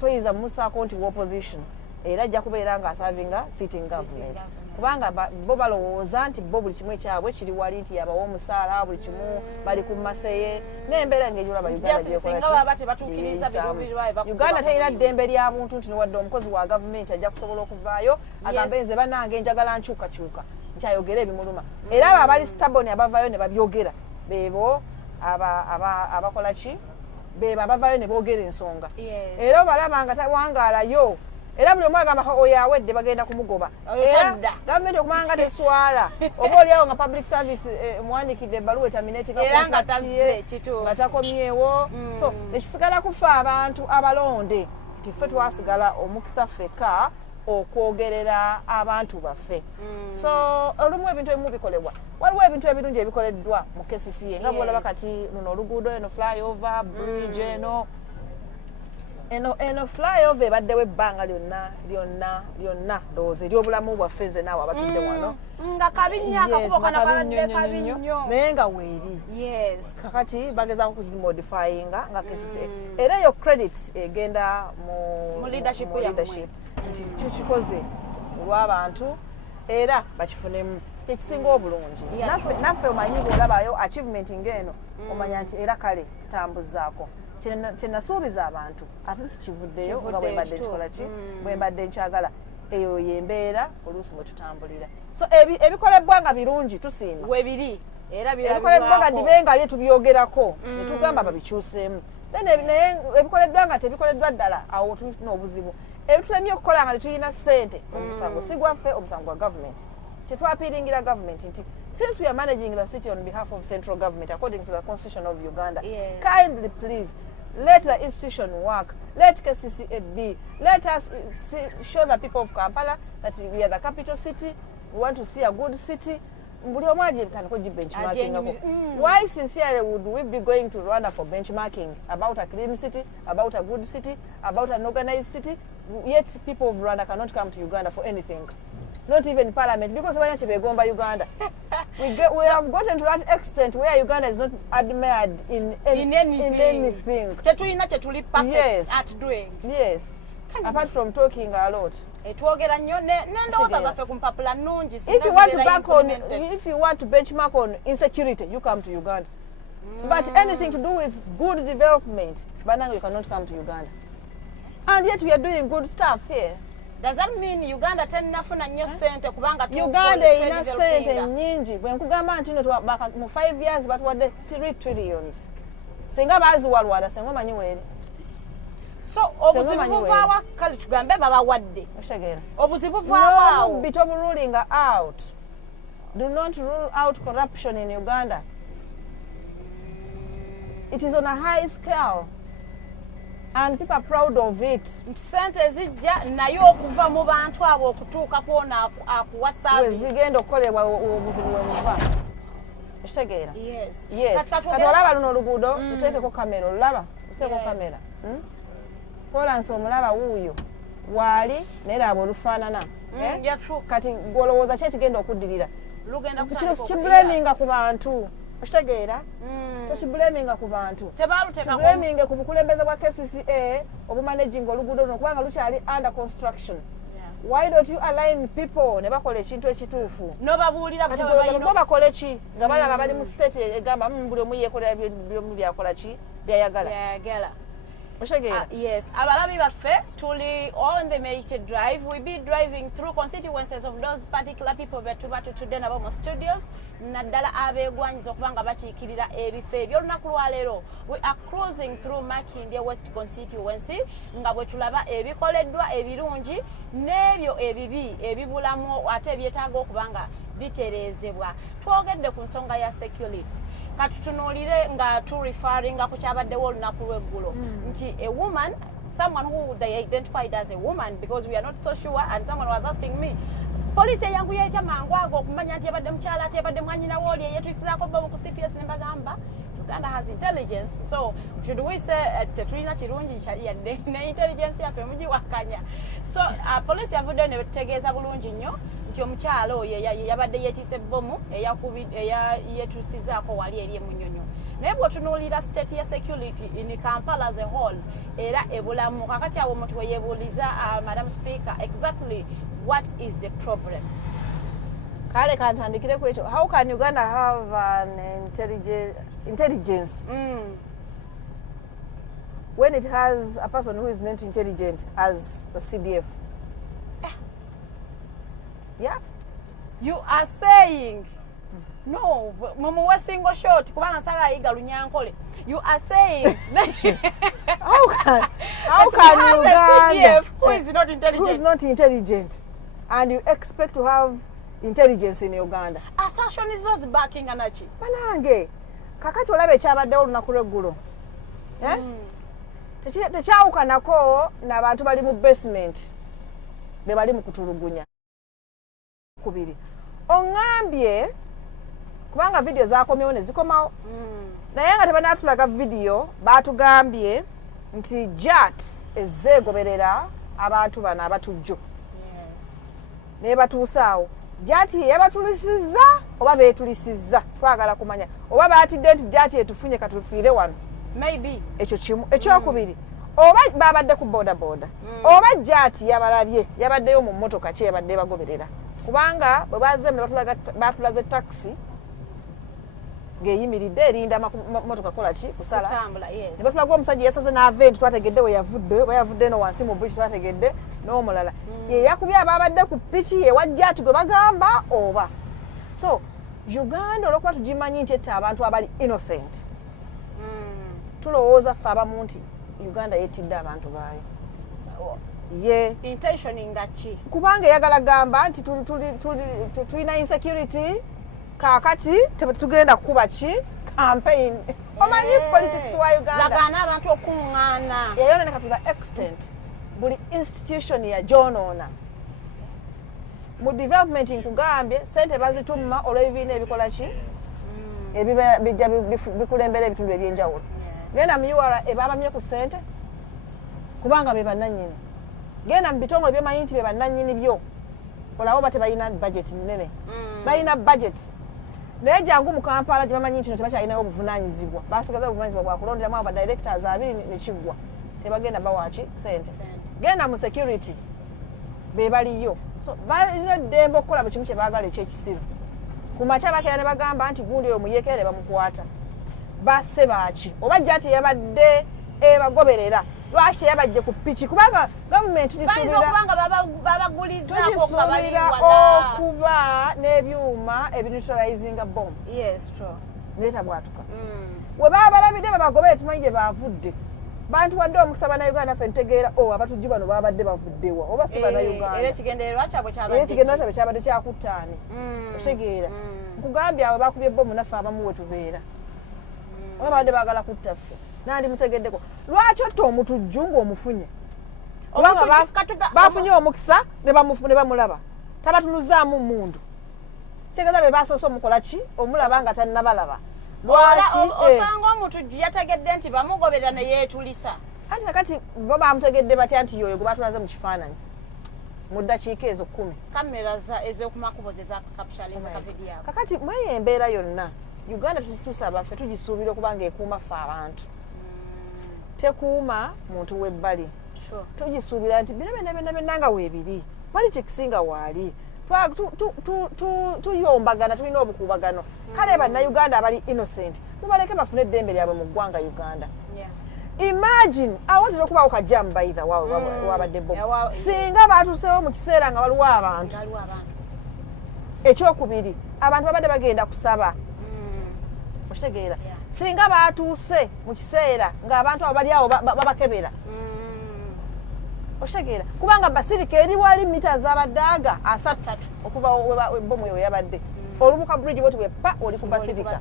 toyinza mumusaako nti opposition era ajja kubeera nga asavinga sitting government kubanga bo balowooza nti bo buli kimu ekyabwe kiri wali nti yabawa omusaala buli kimu bali ku maseye n'embeera ng'ejulaba Uganda terina ddembe lya buntu nti newadde omukozi wa gavumenti ajja kusobola okuvaayo agambe nze bannange njagala nkyukakyuka nkyayogera ebimuluma era abo abali staboni abavaayo ne babyogera beebo abakola ki beebo abavaayo ne boogera ensonga era obalaba nga tawangaalayo era buli omu agamba oyo awedde bagenda kumugoba era gavumenti okumanga nga teswala oba oliawo nga public service muwandikidde ebbaluwa etaminatinga nga takomyewo so ekisigala kufa abantu abalonde nti ffe twasigala omukisa ffeka okwogerera abantu baffe so olumu ebintu ebimu bikolebwa waliwo ebintu ebirungi ebikoleddwa mu KCCA nga bwolaba kati luno oluguudo eno flyover bridge eno flyover ebaddewo ebbanga lyonna ndowooza ery'obulamu bwaffe nze naawe abatudde wano nga kabinnya akakubo kano kaladde kabinnyo naye nga weeri kakati bagezaako kugimodifyinga nga KCCA era eyo credit egenda mu leadership nti kikikoze olw'abantu era bakifunemu ekisinga obulungi naffe omanyi bw'olabayo achievement ng'eno omanya nti era kale tutambuzaako kyenasuubiza abantu at least kivuddeyo nga bwembadde kikola ki bwembadde nkyagala eyo yembeera oluusi mwe tutambulira so ebikolebbwa nga birungi tusiima webiri era ebikolebbwa nga dibenga ali tubyogerako ne tugamba babikyuseemu naye ebikoleddwa nga tebikoleddwa ddala awo tulina obuzibu ebitulemye okukola nga tetulina ssente omusango si gwaffe omusango gwa gavumenti kyetwapiiringira gavumenti nti since we are managing the city on behalf of central government according to the constitution of Uganda kindly please let the institution work, let KCCA be, let us show the people of Kampala that we are the capital city, we want to see a good city. Why sincerely would we be going to Rwanda for benchmarking about a clean city, about a good city, about an organized city, yet people of Rwanda cannot come to Uganda for anything? Not even parliament, because Uganda. We have gotten to that extent where Uganda is not admired in anything. Yes. At doing. Yes. Apart from talking a lot. If you want to benchmark on insecurity, you come to Uganda. But anything to do with good development, you cannot come to Uganda. And yet we are doing good stuff here. Does that mean Uganda tennafuna nnyo ssente kubanga Uganda erina ssente nnyingi bwe nkugamba nti no mu 5 years batuwadde 3 trillions singa baaziwalwala senga omanyi weeri so obuzibu buvaawa kale tugambe babawadde otegeera obuzibu buvaawo no bit of ruling out do not rule out corruption in Uganda. It is on a high scale and people are proud of it. Sente zijja naye okuva mu bantu abo okutuuka kwona akuwa service zigenda okukolebwa obuzibu bwebuva ekitegeera yes kati olaba luno oluguudo luteekeko kamera olulaba useeko kamera kolansi omulaba wuuyo waali naye laba olufaanana kati gwolowooza ki ekigenda okuddirira kino kibulaminga ku bantu okitegeera tekibulaminga ku bantu kibulaminge ku bukulembeze bwa KCCA obumanaginga oluguudo luno kubanga lukyali under construction. Why don't you align people ne bakola ekintu ekituufu nobabuulira bo bakole ki nga balaba bali mu state egamba buli omu yeekolera byomu byakola ki byayagala yes, abalabi baffe tuli on the Meite Drive. We be driving through constituencies of those particular people betuba today nabo mu studios naddala abeegwanyiza okubanga bakiikirira ebifo eby'olunaku lwaleero. We are cruising through Makindye West constituency nga bwe tulaba ebikoleddwa ebirungi n'ebyo ebibi ebibulamu ate ebyetaaga okubanga bitereezebwa. Twogedde ku nsonga ya security katutunuulire nga referring ku kyabaddewo olunaku lw'eggulo nti a woman, someone who they identified as a woman because we are not so sure, and someone was asking me police eyanguye etya mangu ago okumanya nti yabadde mukyala ate yabadde mwanyina wooli eyetuyisizaako bobo ku CPS ne bagamba Uganda has intelligence, so should we say tetulina kirungi yadde ne intelligence yaffe mugiwakanya. So police yavuddeyo ne betutegeeza bulungi nnyo nti omukyalo yabadde yeetiise bbomu yetusizaako wali eri emunyonyo. Naye bw'otunuulira state ya security in Kampala as a whole era ebulamu kakati awo omuntu weyeebuuliza Madam Speaker exactly what is the problem? Kale kantandikire ku ekyo. How can Uganda have an intelligence when it has a person who is not intelligent as the CDF? Yeah. You are saying no, mumuwe single shot kubanga saga ayiga lunyankole. You are saying how can Uganda who is not intelligent? Who is not intelligent and you expect to have intelligence in Uganda? Assumption is those backing anachi. Banange kakati olabe ekyabaddewo olunaku lw'eggulo tekyawukanako n'abantu bali mu basement be bali mu kutulugunya kubiri oŋŋambye kubanga vidiyo zaakomyewo ne zikomawo naye nga tebanatulaga vidiyo baatugambye nti JAT ezzeegoberera abantu bano abatujjo naye batuusaawo JAT yabatulisiza oba beetulisizza twagala kumanya oba baatidde nti JAT etufunye katufiire wano maybe ekyo kimu ekyokubiri oba babadde ku bodaboda oba JAT yabalabye yabaddeyo mu mmotoka ki yabadde bagoberera kubanga bwe bazeemu ne batulaze taxi ng'eyimiridde erinda mmotoka kola ki kusala ne batulaga omusajja yasaze n'ava enti twategedde we yavudde no wansi mu bridge twategedde n'omulala ye yakubye ababadde ku piki ewa JAT gwe bagamba oba so Uganda olwokuba tugimanyi nti etta abantu abali innocent tulowooza ffe abamu nti Uganda yeetidde abantu baayo ye intention ngachi kubanga eyagala gamba nti tulina insecurity kakati tugenda kuba ki campaign omanyi politics wa Uganda lagana abantu okuŋŋaana yayononeka to the extent buli institution ya jonoona mu development nkugambye sente bazituma olw'ebibiina ebikola ki bijja bikulembera ebitundu ebyenjawulo genda mu URA ebabamye ku sente kubanga be bannannyini genda mu bitongole byomanyi nti be bannannyini byo olabo ba tebalina budget nnene balina budget naye jangu mu Kampala gye bamanyi nti no tebakyalinayo obuvunaanyizibwa basigaza obuvunaanyizibwa bwa kulonderamu aba directors 2 ne kiggwa tebagenda bawaki sente genda mu security be baliyo so balina eddembe okukola buli kimu kye baagala ekyekisiru ku makya bakeera ne bagamba nti gundi oyo muyeekera ne bamukwata basse baaki oba JAT yabadde ebagoberera lwaki yabajje ku piki kubanga gavumenti tugisuubira okuba n'ebyuma ebineutralizinga bomb neeta bwatuka we baba balabidde babagobere tumanyi gye bavudde bantu wadde omukisa bannayuganda ffe ntegeera abatujju bano babadde bavuddewa oba si bannayuganda era ekigendererwa kyabwe kyabadde kyakuttaani okitegeera nkugambye awo bakubye bomu naffe abamu we tubeera oba babadde baagala kutta ffe nandi mutegeddeko lwaki otta omutujju ng'omufunye kubanga bafunye omukisa ne bamulaba tabatunuzaamu mundu kitegeeza be basoose omukola ki omulaba nga tannabalaba lwaki osanga omutujju yategedde nti bamugoberera ne yeetulisa ati kakati bo bamutegedde batya nti yoyo gwe batulaze mu kifaananyi mu ddakiika ezo 10 kamera ez'okumakubo zezakapitaliza kavidiyo kakati mwayi embeera yonna uganda tusaba ffe tugisuubira okuba ng'ekuuma ffe abantu tekuuma muntu w'ebbali tugisuubira nti bino byonna nga weebiri politics nga waali tuyombagana tulina obukuubagano kale bannayuganda abali innocent mubaleke bafune eddembe lyabwe mu ggwanga uganda imagine awatera okubawo kajjamu baitha wabadde bo singa batuusewo mu kiseera nga waliwo abantu ekyokubiri abantu babadde bagenda kusaba okitegeera singa batuuse mu kiseera ng'abantu abo bali awo babakebera okitegeera kubanga basirika eri wali mita z'abadaaga 3 okuva bomu eyo yabadde olubuka bridge bwoti bwepa oli ku basirika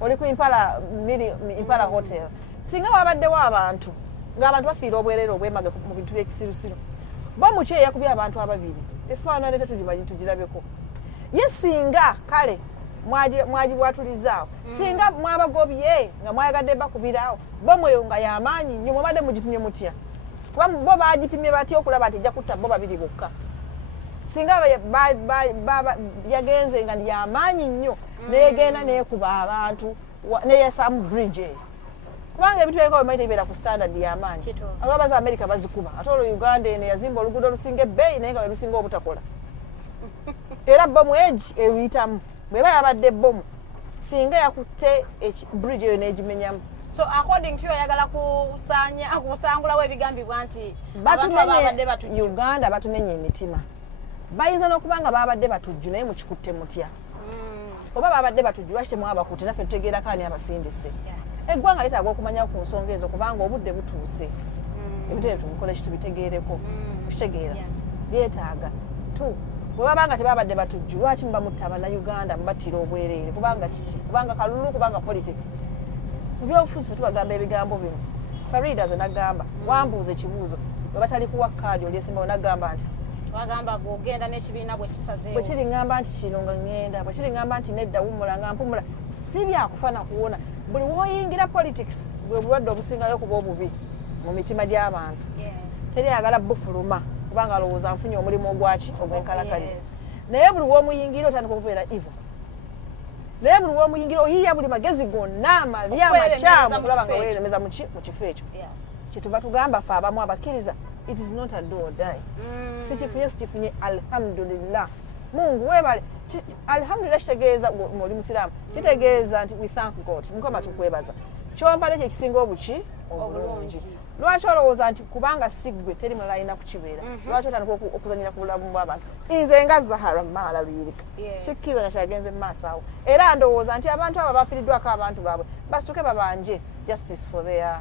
oli ku impala hotel singa wabaddewo abantu ng'abantu bafiira obwereere obwemage mu bintu by'ekisirusiru bomu ki eyakubye abantu ababiri efaanana tetugimanyi tugirabeko ye singa kale mwagibwatulizaawo singa mwabagobye nga mwayagadde bakubiraawo bomu eyo nga y'amaanyi nnyo mwabadde mugipimye mutya kuba bo bagipimye batya okulaba nti ejja kutta bo babiri bokka singa yagenze nga yamaanyi nnyo negenda nekuba abantu neyesamu bridge eyo kubanga ebintu byeka bemaite bibeera ku standard yamaanyi ababazi America bazikuba ate olwo Uganda eno yazimba oluguudo olusinga ebbeeyi naye nga lwelusinga obutakola era bomu egi eruyitamu bweba yabadde bomu singa yakutte bridge eyo negimenyamu so according to oyagala kusangulawo ebigambibwa nti abantu ababadde batujju Uganda batumenye emitima bayinza n'okubanga babadde batujju naye mukikutte mutya oba babadde batujju lwaki temwabakutte naffe tutegeera kaani abasindise eggwanga litaaga okumanya ku nsonga ezo kubanga obudde butuuse ebintu ebyo tubikole kitubitegeereko okitegeera byetaaga bwe babanga tebabadde batujju lwaki mubamutta bannayuganda mubattira obwereere kubanga kiki kubanga kalulu kubanga politics mu byobufuzi bwe tubagamba ebigambo bino Farida ze nagamba wambuuza ekibuuzo bwe batali kuwa kaadi olyesimbawo nagamba nti wagamba ogenda n'ekibiina bwe kisazeewo bwe kiri ngamba nti kino nga ngenda bwe kiri ngamba nti nedda wumula nga mpumula si byakufa na kuwona buli woyingira politics bwe bulwadde obusingayo kuba obubi mu mitima gy'abantu teri ayagala bufuluma kubanga alowooza nfunye omulimu ogwaki ogw'enkalakali naye buli w'omuyingira otandika okubeera evil naye buli w'omuyingira oyiya buli magezi gonna amabi amakyamu okulaba nga weeremeza mu kifo ekyo kyetuva tugamba ffe abamu abakkiriza it is not a do or die sikifunye alhamdulillah mungu webale alhamdulillah kitegeeza oli musiraamu kitegeeza nti we thank god mukama tukwebaza kyompale ekyo ekisinga obuki obulungi lwaki olowooza nti kubanga siggwe teri mulala alina kukibeera lwaki otandika okuzanyira ku bulamu bw'abantu nze nga Zahara Maala Luyirika sikkiriza nga kyagenze mu maaso awo era ndowooza nti abantu abo bafiiriddwako abantu baabwe basituke babanje justice for their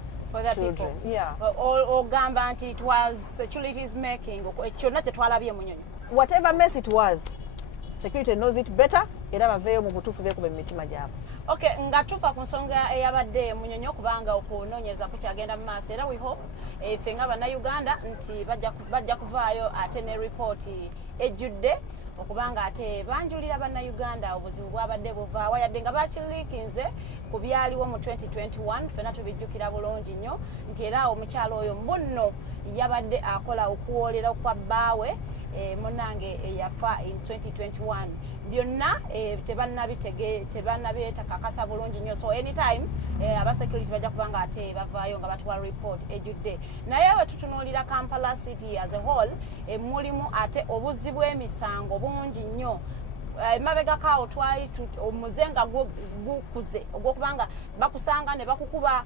children. ogamba nti it was securities making kyonna kyetwalabye mu nyonyi whatever mess it was security knows it better era baveeyo mu butuufu beekuba mu mitima gyabwe okay nga tufa ku nsonga eyabadde munyonyi okubanga okunoonyeza kukyagenda mu maaso era we hope ffe nga bannayuganda nti bajja kuvaayo ate ne ripooti ejjudde okubanga ate banjulira bannayuganda obuzibu bwabadde buvaawa yadde nga bakiliikinze ku byaliwo mu 2021 ffena tubijjukira bulungi nnyo nti era omukyalo oyo mbunno yabadde akola okuwoolera kwa bbaawe munange yafa in 2021 byonna tebannabyetakakasa bulungi nnyo so anytime abasecurity bajja kubanga ate bavaayo nga batuwa report ejjudde naye bwe tutunuulira Kampala City as a whole mulimu ate obuzzi bw'emisango bungi nnyo emabega kaawo twali omuzenga gukuze ogwokubanga bakusanga ne bakukuba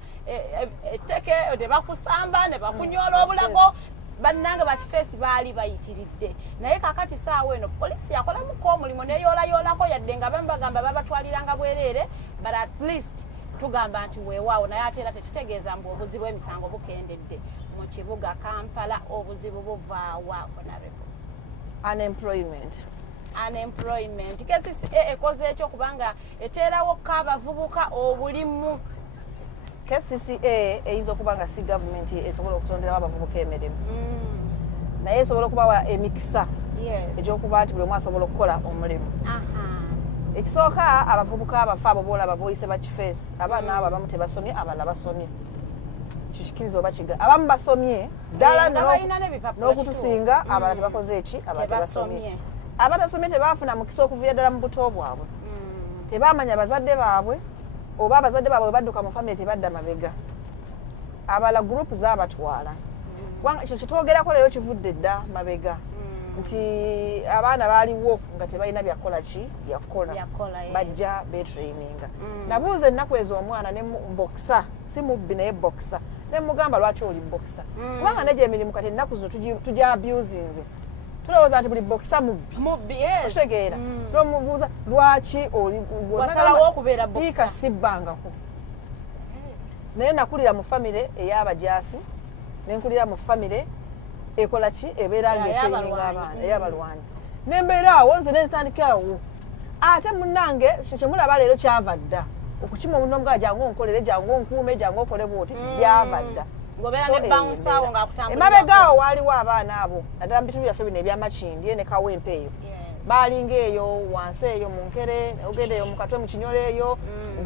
etteke ne bakusamba ne bakunyola obulago bannange bakifeesi baali bayitiridde naye kakati saawa eno poliisi yakolamuko omulimu neyoolayoolako yadde nga bambagamba babatwaliranga bwereere but at least tugamba nti weewaawo naye ate era tekitegeeza mbu obuzibu emisango bukendedde mu kibuga Kampala obuzibu buvaawa unemployment KCCA ekoze ekyo kubanga eteerawokko abavubuka obulimu KCCA eyinza okuba nga si gavumenti esobola okutonderawo abavubuka emirimu naye esobola okubawa emikisa egyokuba nti buli omu asobola okukola omulimu ekisooka abavubuka abafa abo boolaba boyise bakifeesi abaana abo abamu tebasomye abalala basomye kikiriza oba kiga abamu basomye ddala n'okutusinga abalala tebakoze eki abalala tebasomye abatasomye tebafuna mukisa okuviira ddala mu buto bwabwe tebamanya bazadde baabwe oba abazadde baabwe badduka mu famire tebadda mabega abala gurupu zaabatwala ekyo kitwogerako leero kivudde dda mabega nti abaana baaliwo nga tebalina byakola ki byakola bajja betraininga nabuuza ennaku ezo omwana ne bokisa si mubbi naye bokisa ne mugamba lwaki oli bokisa kubanga negyo emirimu kati ennaku zino tujja abusinze tulowooza nti buli bokisa mubbi otegeera nomubuuza lwaki oli sipiika sibbangako naye nakulira mu famire ey'abajaasi nenkulira mu famire ekola ki ebeera ng'etraininga abaana ey'abalwanyi nembeera awo nze nentandika awo ate munnange kyemulaba leero kyava dda okukima omunomugaa jangu onkolere jangu onkuume jangu okole bwoti byava dda emabega awo waaliwo abaana abo naddala mu bitundu byaffe bino ebyamakindye ne kawempe eyo baalinga eyo wansi eyo mu nkere ogenda eyo mu katwe mu kinyolo eyo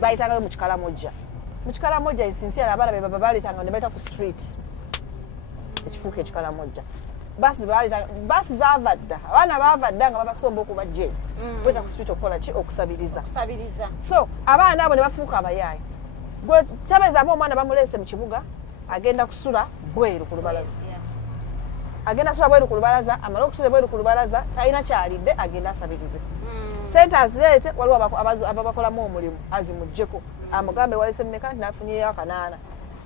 bayitangayo mu kikalamojja ensinsiala abaana be baaleetanga ne bayita ku street ekifuuka ekikalamojja basi zaava dda abaana baava dda nga babasomba okubajja eyo bweta ku street okukola ki okusabiriza so abaana abo ne bafuuka abayaayi gwe kyabeezaamu omwana bamuleese mu kibuga agenda kusula bweru ku lubalaza agenda kusula bweru ku lubalaza amala okusula bweru ku lubalaza talina kyalidde agenda asabirize sente azireete waliwo ababakolamu omulimu azimuggyeko amugambe walese mmeka nti nafunyeyo akanaana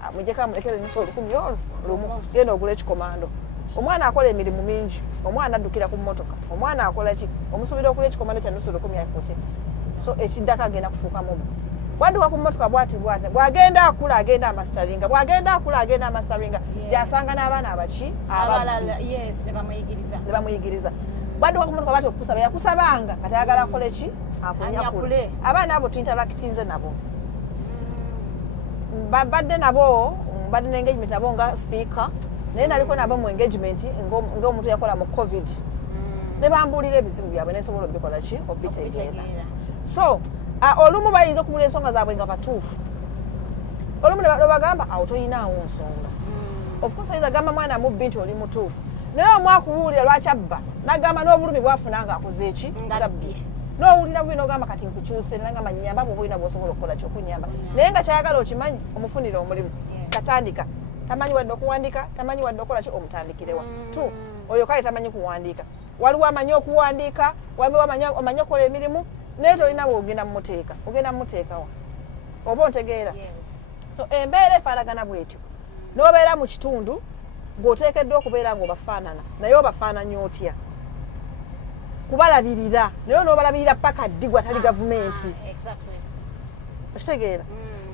amuggyeko amulekere nusu olukumi olwo lumu genda ogula ekikomando omwana akola emirimu mingi omwana addukira ku mmotoka omwana akola ki omusuubira okula ekikomando kya nusu olukumi akuti so ekiddako agenda kufuuka mubi bwadduka ku mmotoka bwati bwagenda akula agenda amastaringa bwagenda akula agenda amastaringa gyasanga n'abaana abaki ne bamuyigiriza bwadduka ku mmotoka bwati okusaba yakusabanga kati ayagala akole ki akunyakule abaana abo tuinterakitinze nabo badde nabo badde n'engagement nabo nga speaker naye naliko nabo mu engagement ng'omuntu yakola mu covid ne bambuulira ebizibu byabwe nesobola obikola ki obitegeera so olumu bayinza okubula ensonga zaabwe nga batuufu olumu ne bagamba awo toyinaawo nsonga of course ayinza gamba mwana mubbi nti oli mutuufu naye omwakuwulira lwaki abba nagamba n'obulumi bwafuna ng'akoze eki ngabbye n'owulira bubi n'ogamba kati nkukyuse nagamba nyamba bwe bulina bw'osobola okukola kyokunyamba naye nga kyayagala okimanyi omufunire omulimu katandika tamanyi wadde okuwandiika tamanyi wadde okukola ki omutandikirewa tu oyo kale tamanyi kuwandiika waliwo amanyi okuwandiika waliwo amanyi okukola emirimu naye tolina bwogenda mumuteeka ogenda mumuteekawa oba ontegeera so embeera efaanagana bwetyo n'obeera mu kitundu ng'oteekeddwa okubeera ng'obafaanana naye obafaananya otya kubalabirira naye n'obalabirira paka ddigwa tali gavumenti okitegeera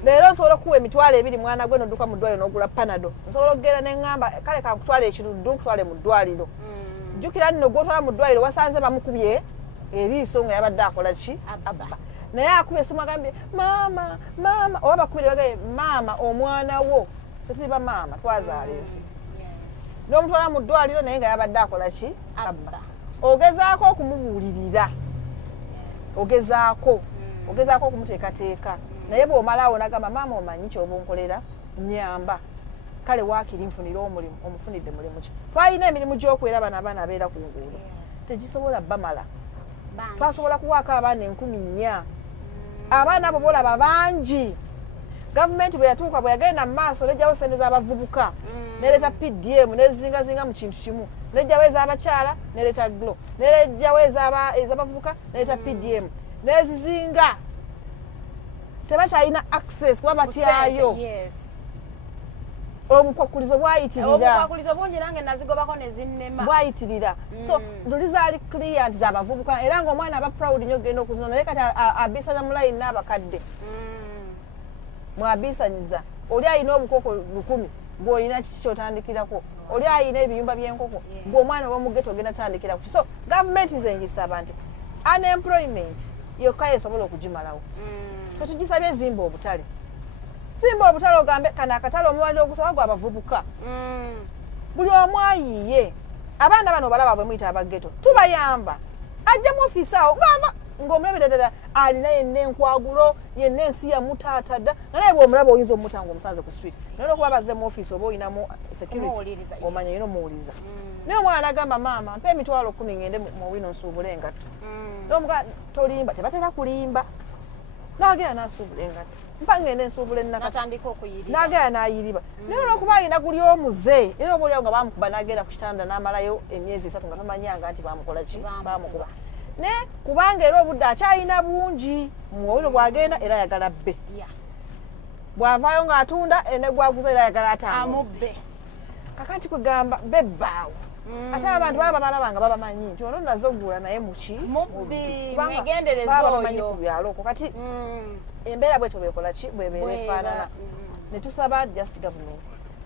leero nsobola okuwa emitwalo ebiri mwana gwe nodduka mu ddwaliro n'ogula panado nsobola okugenda neŋŋamba kale kakutwala ekiruddu nkutwale mu ddwaliro jjukira nno gwotwala mu ddwaliro wasanze bamukubye eriiso nga yabadde akola ki abba naye akubye esimu agambye maama oba bakubire bagaye maama omwana wo tetuli ba maama twazaala ensi n'omutwala mu ddwaliro naye nga yabadde akola ki abba ogezaako okumubuulirira ogezaako okumuteekateeka naye bw'omalaawo nagamba maama omanyi kyoba onkolera nyamba kale waakiri nfunire omulimu omufunidde mulimu ki twalina emirimu gy'okwera bano abaana abeera ku nguudo tegisobola bamala twasobola kuwaako abaana 4,000 abaana abo bolaba bangi gavumenti bwe yatuuka bwe yagenda mu maaso nejjawo sente z'abavubuka nereeta PDM nezingazinga mu kintu kimu nejjawo ez'abakyala neleta glo nejjawo ez'abavubuka neleta PDM nezizinga tebakyalina access kuba batyayo obukwakulizo bungi nange nazigobako nezinnema bwayitirira so lulizaali clear nti z'abavubuka era ng'omwana aba proud nnyo okugenda okuzina naye kati abisanya mu layini n'abakadde mwabisanyiza oli ayina obukoko 100 bw'olina kiki kyotandikirako oli ayina ebiyumba by'enkoko bw'omwana obamugeto ogenda tandikira ku so gavumenti nze ngisaba nti unemployment yokka yesobola okugimalawo tetugisabye zimba obutale ogambe kana akatale omuwalire ogusaba gwa abavubuka buli omu ayiye abaana bano balaba bwe muyita abageto tubayamba ajja mu ofiisi awo ng'omulabira ddala alina yenna enkwagulo yenna ensi yamutaata dda nga naye bw'omulaba oyinza omutanga omusanze ku street naye olwokuba bazze mu ofiisi oba oyinamu security omanya olina omuwuliriza naye omwana agamba maama mpa emitwalo 10 ngende mu wino nsuubula engatto n'omuga tolimba tebatera kulimba n'agenda n'asuubula engatto mpa ngende nsuubula n'agenda n'ayiriba naye olwokuba alina guli omuze era oba oliawo nga bamukuba n'agenda ku kitanda n'amalayo emyezi 3 nga tomanyanga nti bamukola ki bamukuba ne kubanga era obudde akyalina bungi muwino bw'agenda era ayagala bbe bw'avaayo ng'atunda ne gwaguza era ayagala atamubbe kakati kugamba bebbaawo ate abantu baba balabanga babamanyi nti ono nazo ogula naye muki mwegendereza babamanyi ku byalo okwo kati embeera bwetyo bwekola ki bwebeera efaanana ne tusaba just government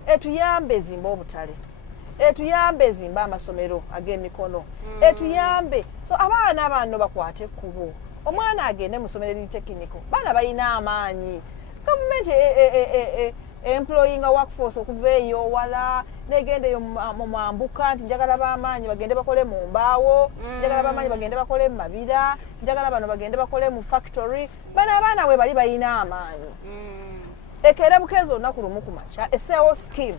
etuyambe ezimba obutale etuyambe ezimba amasomero ag'emikono etuyambe so abaana bano bakwate ekkubo omwana agende mu ssomero eritekiniko baana balina amaanyi gavumenti employinga workforce okuva eyo wala negendeyo mu mambuka nti njagala b'amaanyi bagende bakole mu mbaawo njagala b'amaanyi bagende bakole mu mabira njagala bano bagende bakole mu factory bano abaana we bali balina amaanyi ekere bukeezi olunaku lumu ku makya eseewo scheme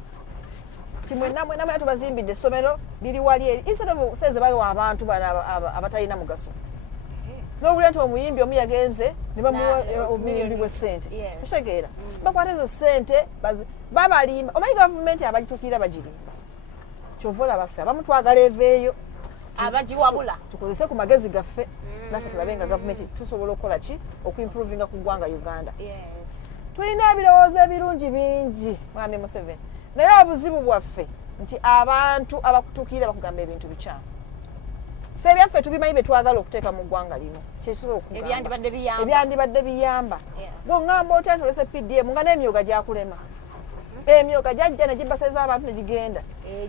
timwenna tubazimbidde essomero liri wali eri instead of sente bawa abantu bano abatalina mugaso n'obulya nti omuyimbi omu yagenze ne bamuwa obuyimbi bw'essente tutegeera bakwata ezo ssente babalimba omanyi gavumenti abagituukirira bagirimba kyova olaba ffe abamu twagala eveeyo abagiwabula tukozese ku magezi gaffe naffe tulabe nga gavumenti tusobola okukola ki okuimprovinga ku ggwanga Uganda tulina ebirowoozo ebirungi bingi mwami Museveni naye obuzibu bwaffe nti abantu abakutuukirira bakugamba ebintu bikyamu ffe ebyaffe tubimanyi bye twagala okuteeka mu ggwanga lino kyekisobola okugamba ebyandibadde biyamba bw'oŋŋamba otya nti olese PDM nga n'emyoga gyakulema emyoga gyajja ne gibasaiza abantu ne gigenda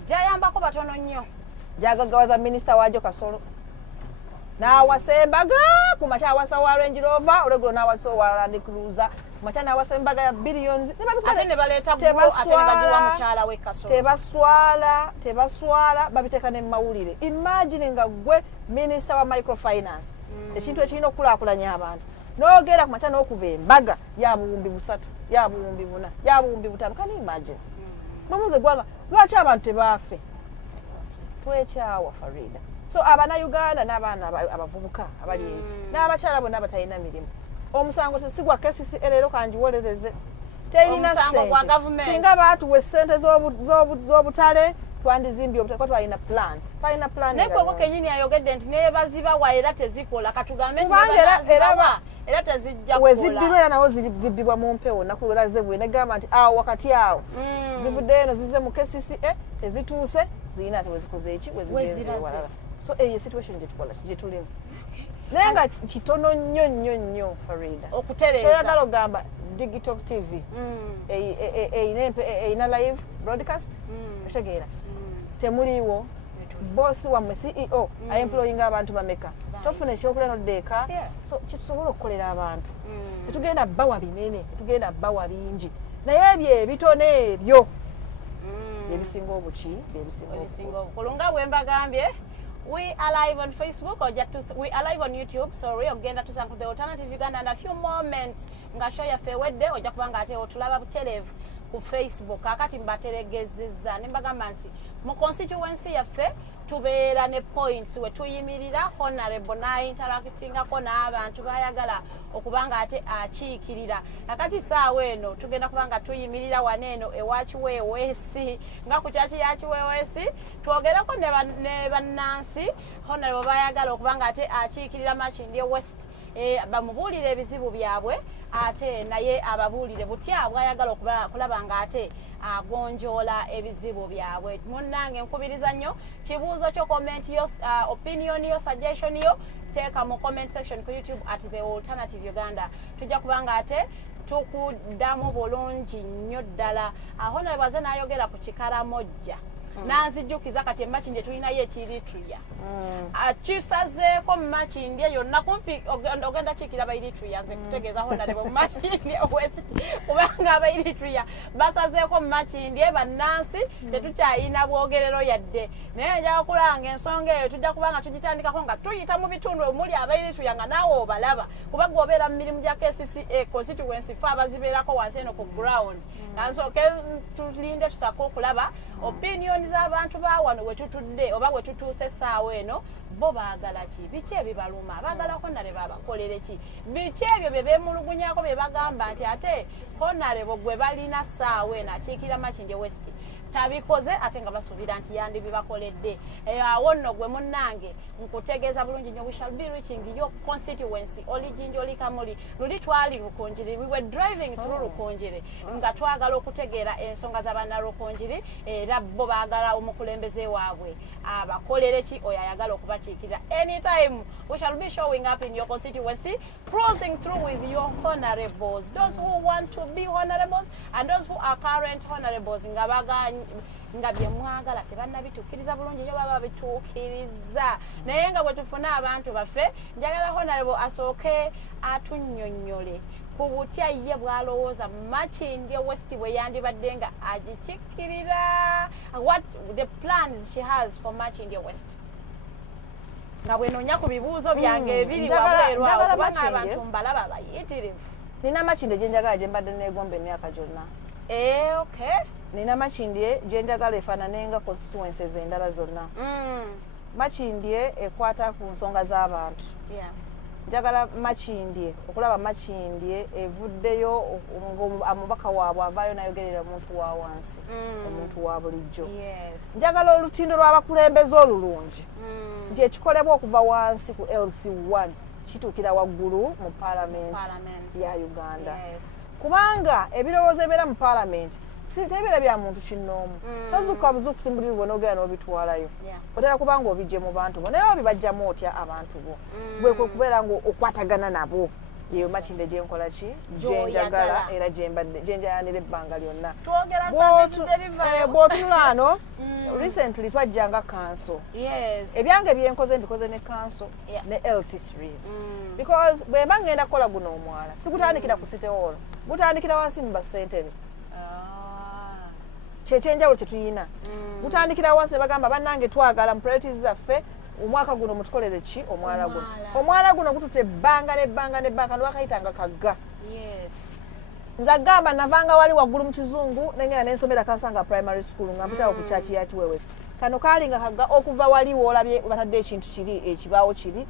gyayambako batono nnyo gyagaggawaza minisita waagyo Kasolo n'awasa embaga ku makya awasa wa Range Rover olweggulo n'awasa owa Land Cruiser ku makya n'awasa embaga ya billions ate ne baleeta ate ne bagiwa mukyala we Kasolo tebaswala babiteeka ne mu mawulire imagine nga gwe minisita wa microfinance ekintu ekirina okukulaakulanya abantu n'ogenda ku makya n'okuba embaga ya buwumbi 3 ya buwumbi 4 ya buwumbi 5 kani imagine mumuze gwanga lwaki abantu tebaafe twekyawa Farida so abannayuganda n'abaana abavubuka abali eyo n'abakyala bonna abatalina mirimu omusango tesigwa KCCA leero kangiwolereze terina ssente singa baatuwa essente z'obutale twandizimbye obutale twalina plan naye kweko kenyini ayogedde nti neyebazibawa era tezikola katugambe era tezijja we zibbirwa era nawo zibbibwa mu mpewo naku lwera zebwe negamba nti awo wakati awo zivuddeyo eno zize mu KCCA tezituuse ziyina ate wezikoze eki wezigenze walala so eyo situation gye tulimu naye nga kitono nnyo nnyo nnyo Farida okutereza kyoyagala ogamba digital TV eyina live broadcast otegeera temuliiwo bossi wammwe CEO aemployinga abantu bameka tofuna ekyokulya noddeeka so kyetusobola okukolera abantu tetugenda bbawa binene tetugenda bbawa bingi naye ebyo ebitono ebyo byebisinga obuki byebisinga obukulu nga bwe mbagambye. We are live on Facebook we are live on YouTube. Sorry, ogenda tusanku the Alternative Uganda and a few moments nga show yaffe wedde ojja kubanga ate otulaba butelevu ku Facebook akati mbateregezeza nembagamba nti mu constituency yaffe tubeera ne points we tuyimirira honorable n'interactingako n'abantu bayagala okubanga ate akiikirira kakati saawa eno tugenda kubanga tuyimirira waneeno ewakiweeweesi nga ku kyaki yakiweeweesi twogereko ne bannansi honorable bayagala okubanga ate akiikirira Makindye West bamubuulire ebizibu byabwe ate naye ababuulire butya bwayagala okulaba nga ate agonjoola ebizibu byabwe. Munnange nkubiriza nnyo kibuuzo kyo comment yo opinion yo suggestion yo teeka mu comment section ku YouTube at The Alternative Uganda. Tujja kubanga ate tukuddamu bulungi nnyo ddala. Aho naye baze n'ayogera ku Kikaramojja nanzijjukiza kati Makindye tulinayo ekiritria akisazeeko Makindye yonna kumpi ogenda kiikira abayiritria nze kutegeezaho nalebo mu Makindye West kubanga abayiritria basazeeko Makindye bannansi tetukyayina bwogerero yadde naye njaga kulanga ensonga eyo tujja kubanga tugitandikako nga tuyita mu bitundu omuli abayiritria nga naawe obalaba kuba gwobeera mu mirimu gya KCCA constituency fe abazibeerako wansi eno ku ground nga nsooke tulinde tusako okulaba opinion z'abantu bawano wetutudde oba wetutuuse essaawa eno bo baagala ki biki ebibaluma baagalako nale babakolere ki biki ebyo bye beemulugunyako bye bagamba nti ate honarebo gwe balina ssaawa eno akiikira Makindye West tabikoze ate nga basuubira nti yandi bibakoledde awo nno gwe munnange nkutegeeza bulungi nnyo we shall be reaching your constituency Olijinji Olikamuli luli twali Rukonjiri we were driving through Rukonjiri nga twagala okutegeera ensonga z'abannarukonjiri era bo baagala omukulembeze waabwe abakolere ki oyo ayagala okubakiikirira anytime we shall be showing up in your constituency cruising through with your honorables those who want to be honorables and those who are current honorables nga bye mwagala tebannabituukiriza bulungi nyo baba bituukiriza naye nga bwe tufuna abantu baffe njagala honorable asooke atunnyonnyole ku butya ye bw'alowooza Makindye West bwe yandibadde nga agikikkirira what the plans she has for Makindye West nga bwenoonya ku bibuuzo byange ebiri wabwerwawo kubanga abantu mbalaba bayitirivu nina Makindye gye njagala gye mbadde neegomba emyaka gyonna okay nina Makindye gye njagala efaananenga constituencies endala zonna Makindye ekwata ku nsonga z'abantu njagala Makindye okulaba Makindye evuddeyo omubaka waabwe avaayo nayogerera omuntu wa wansi omuntu wa bulijjo njagala olutindo lw'abakulembeze olulungi nti ekikolebwa okuva wansi ku LC1 kituukira waggulu mu paalamenti ya Uganda kubanga ebirowoozo ebibeera mu paalamenti tebeera bya muntu kinnoomu tozuuka buzuuku kusimbulira bwona ogenda n'obitwalayo otera kubanga obijje mu bantu bo naye obibajjamu otya abantu bo bwe kubeera nga okwatagana nabo yeyo Makindye gye nkola ki gye njagala era gye njayanira ebbanga lyonna bw'otunula ano recently twajjanga kanso ebyange byenkoze mbikoze ne kanso ne LC3s because bwe mba ngenda kukola guno omwala sigutandikira ku City Hall gutandikira wansi mu basentebe kyekyenjawulo kyetuyina gutandikira wansi ne bagamba bannange twagala mu priorities zaffe omwaka guno mutukolere ki omwala guno gutute ebbanga n'ebbanga newakayitanga kagga nze agamba navanga wali waggulu mu kizungu nengenda nensomera kansanga primary school nga mpitawo ku kyaki ya Kiwewesi kano kaalinga kagga okuva wali woolabye batadde ekintu kiri ekibaawo kiri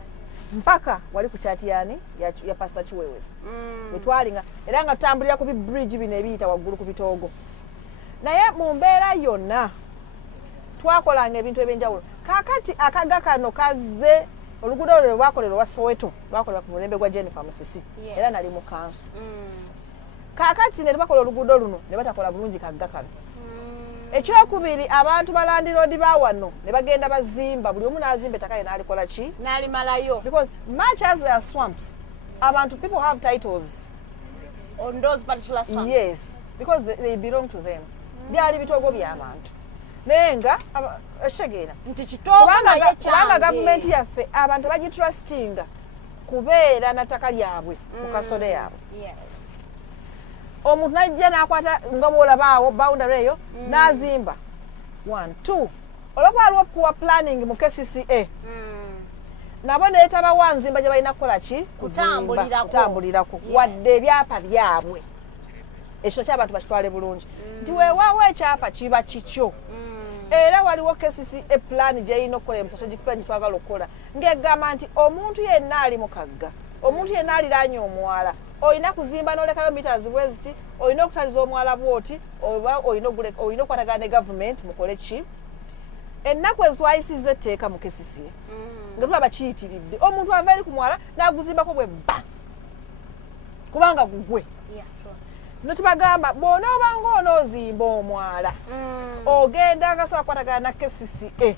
mpaka wali ku kyaki yani ya Pastor Kiwewesi bwetwalinga era nga tutambulira ku bibridge bino ebiyita waggulu ku bitoogo naye mu mbeera yonna twakolanga ebintu ebyenjawulo kakati akaga kano kazze oluguudo olwo lwakolera wa Soweto lwakolera ku mulembe gwa Jennifer Musisi era nali mu kanso kakati ne bakola oluguudo luno ne batakola bulungi kaga kano ekyokubiri abantu balandiroodi bawano ne bagenda bazimba buli omu n'azimba ettaka ye n'alikola ki n'alimalayo because much as there are swamps abantu people have titles on those particular swamps yes because they belong to them byali bitoogo by'abantu naye nga ekitegeera nti kitoogo naye kubanga gavumenti yaffe abantu bagitrustinga kubeera na ttaka lyabwe mu kasole yaabwe omuntu najja n'akwata nga bw'olabaawo boundary eyo n'azimba 1 2 olwokuba aliwo poor planning mu KCCA nabo neetaba wanzimba gye balina kukola ki kutambulirako wadde ebyapa byabwe ekyo ky'abantu bakitwale bulungi nti weewaawo ekyapa kiba kikyo era waliwo kesisi eplan gyeyina okukola mu strategic plan gyetwagala okukola ng'egamba nti omuntu yenna ali mukagga omuntu yenna aliraanye omwala olina kuzimba n'olekayo meters bwe ziti olina okutaliza omwala bwoti oba olina okukwatagana ne gavumenti mukole ki ennaku ezitwayisizza etteeka mu kesisi nga tulaba kiyitiridde omuntu ava eri ku mwala n'aguzimbako bwe bba kubanga gugwe netubagamba bwona obanga onoozimba omwala ogenda agasobola kukwatagana na KCCA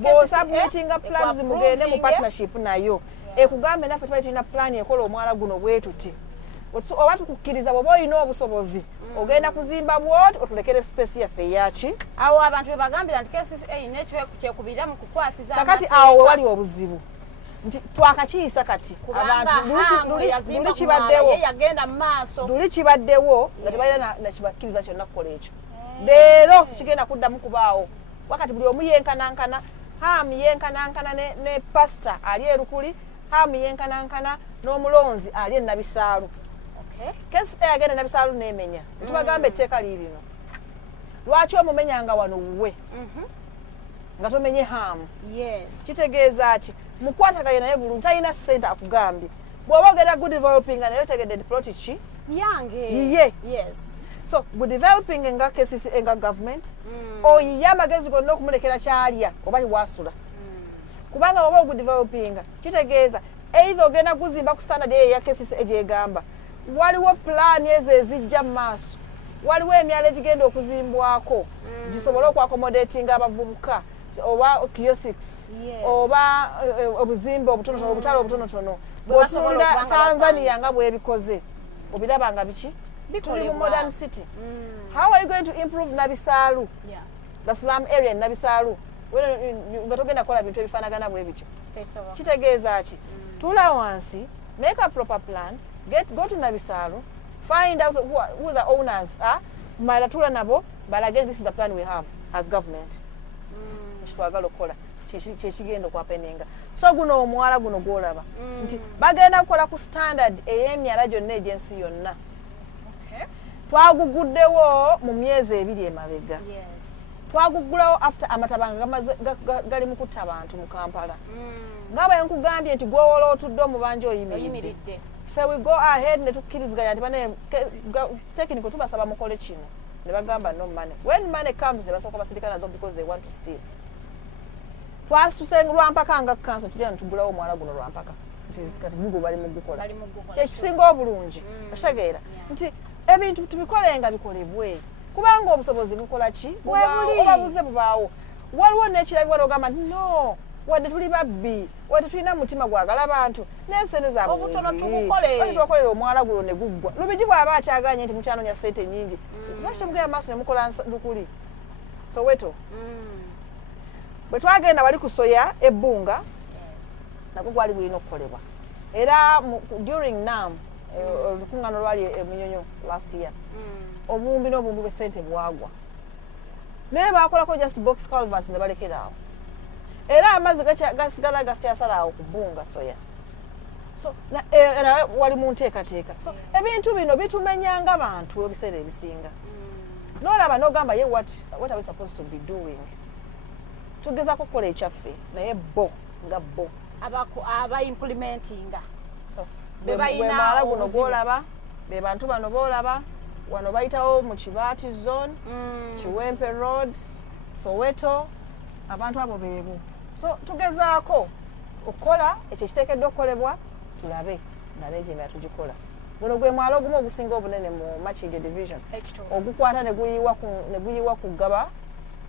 bw'osubmitinga plans mugende mu partnership nayo ekugambe naffe tuba tulina plan ekola omwala guno bwe tuti oba tukukkiriza bw'oba olina obusobozi ogenda kuzimba bwoti otulekere space yaffe eyaki awo abantu bwe bagambira nti KCCA nekyekubirira mu kukwasiza kakati awo we wali obuzibu nti twakakiyisa kati abantu luli kibaddewo nga tebalina nakibakkiriza kyonna kukola ekyo leero kigenda kuddamu kubaawo wakati buli omu yenkanankana hamu yenkanankana ne pasita ali erukuli hamu yenkanankana n'omulonzi ali enabisaalu KCCA agenda enabisaalu n'emenya netubagamba etteeka liirino lwaki omumenyanga wano wuwe nga tomenye hamu kitegeeza ki mukwataganye naye bulungi talina ssente akugambye bw'oba ogenda good developing naye otegedde diploti ki yiye so good developing nga KCCA nga government oyiye amagezi gonna okumulekera kyalya oba iwasula kubanga bw'oba good developing kitegeeza either ogenda kuzimba ku standard eyo eya KCCA gyegamba waliwo plan ezo ezijja mu maaso waliwo emyala egigenda okuzimbwako gisobole okwakomodatinga abavubuka oba kiosks oba obuzimbe obutonotono obutale obutonotono bw'otunula Tanzania nga bwebikoze obiraba nga biki tuli mu modern city how are you going to improve Nabisaalu the slum area in Nabisaalu nga togenda kukola bintu ebifaanagana bwe bityo kitegeeza ki tula wansi make a proper plan go to Nabisaalu find out who the owners are malatula nabo but again this is the plan we have as government twagala okukola kyekigenda okwapeninga so guno omwala guno gwolaba nti bagenda kukola ku standard ey'emyala gyonna egyensi yonna twaguguddewo mu myezi 2 emabega twaguggulawo after amatabanga gali mu kutta abantu mu Kampala nga bwe nkugambye nti gwowola otudde omubanja oyimiridde fe we go ahead ne tukkiriziganya nti bane technical tubasaba mukole kino ne bagamba no money when money comes ne basooka basirika nazo because they want to steal twasitusenga lwampaka nga kanso tujja ntugulawo omwala guno lwampaka nti kati gugo bali mu gukola ekisinga obulungi otegeera nti ebintu tubikolenga bikolebwe kubanga obusobozi bukola ki obabuze bubaawo waliwo n'ekirabibwa n'ogamba nti no wadde tuli babbi wadde tulina mutima gwagala abantu n'ensente zaabwetubakolera omwala guno ne guggwa lubigi bw'aba akyaganye nti mukyanoonya ssente nnyingi lwaki temugenda maaso ne mukola lukuli Soweto bwe twagenda wali kusoya ebbunga nagwo gwali bulina okukolebwa era during NAM olukuŋŋaano lwali emunyonyo last year obumbi n'obumbi bw'essente bwagwa naye baakolako just box culverts ne balekera awo era amazzi gasigala gasyasala awo ku bbunga soya so wali mu nteekateeka so ebintu bino bitumenyanga bantu ebiseera ebisinga n'olaba n'ogamba ye what are we supposed to be doing tugeza kukola ekyaffe naye bo nga bo aba implementinga so bwemwala guno gwolaba be bantu bano boolaba wano bayitawo mu Kibaati zone Kiwempe road Soweto abantu abo beebo so tugezaako okukola ekyo kiteekeddwa okukolebwa tulabe naleegenda tugikola guno gwe mwala ogumu ogusinga obunene mu Machinge division ogukwata ne guyiwa ku Gaba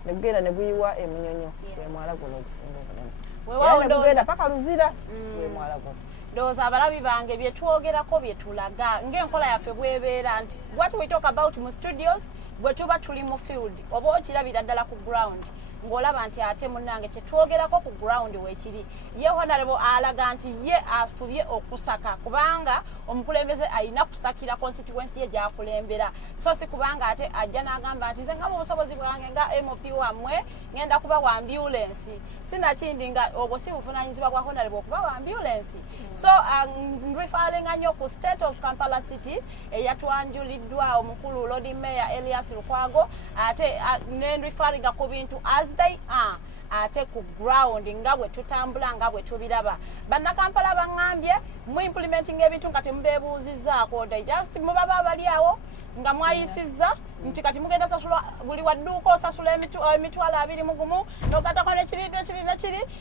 ne gugenda ne guyiwa Emunyonyo gwe mwala guno ogusinga obunene gugenda paka Luzira gwe mwala guno ndowooza abalabi bange bye twogerako bye tulaga ng'enkola yaffe bw'ebeera nti what we talk about mu studios bwe tuba tuli mu field oba okirabira ddala ku ground ng'olaba nti ate munnange kye twogerako ku ground weekiri ye honorable alaga nti ye afubye okusaka kubanga omukulembeze alina kusakira constituency ye gy'akulembera so si kubanga ate ajja n'agamba nti nze nga mu busobozi bwange nga MOP wammwe ngenda kuba wa ambulance sinakindi nga obwo si buvunaanyizibwa bwa honorable okuba wa ambulance so ndrifalinga nnyo ku state of Kampala city eyatwanjuliddwa omukulu Lord Mayor Elias Lukwago ate nendrifalinga ku bintu as they are ate ku ground nga bwe tutambula nga bwe tubiraba bannakampala baŋŋambye mu implementing ebintu nga temubeebuuzizaako they just mubaba bali awo nga mwayisizza nti kati mugenda sasula buli wadduuka osasula emitwalo 21 n'ogatako nekiri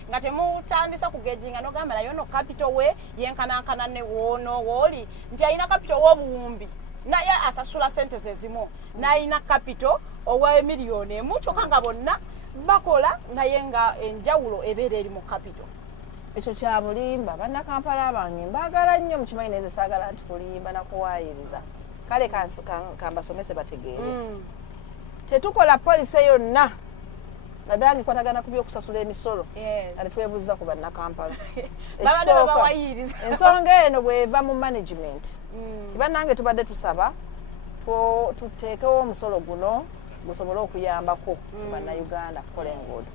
nga temutandisa kugejinga n'ogamba nayo no capital we yenkanankana ne woono wooli nti alina capital w'obuwumbi naye asasula sente zezimu n'alina capital ow'emiliyoni emu kyokka nga bonna bakola naye nga enjawulo ebeera eri mu capital. Ekyo kya bulimba bannakampala abange mbaagala nnyo mukimanyi naye saagala nti kulimba nakuwaayiriza kale kambasomese bategeere tetukola polisi yonna naddala ngikwatagana ku byokusasula emisolo ate twebuuziza ku bannakampala ensonga eno bweva mu management tibannange tubadde tusaba tuteekewo omusolo guno gusobole okuyambako bannayuganda kukola enguudo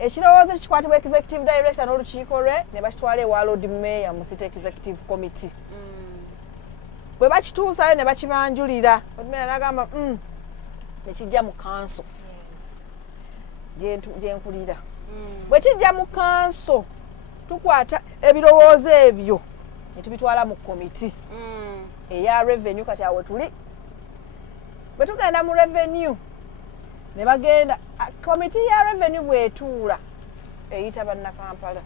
ekirowoozo kikwatibwa executive director n'olukiiko lwe ne bakitwala ewa lord mayor mu city executive committee bwe bakituusayo ne bakibanjulira odumera nagamba nekijja mu kanso gyenkulira bwe kijja mu kanso tukwata ebirowoozo ebyo ne tubitwala mu komiti eya revenue kati awo tuli bwe tugenda mu revenue ne bagenda komiti ya revenue bwetuula eyita bannakampala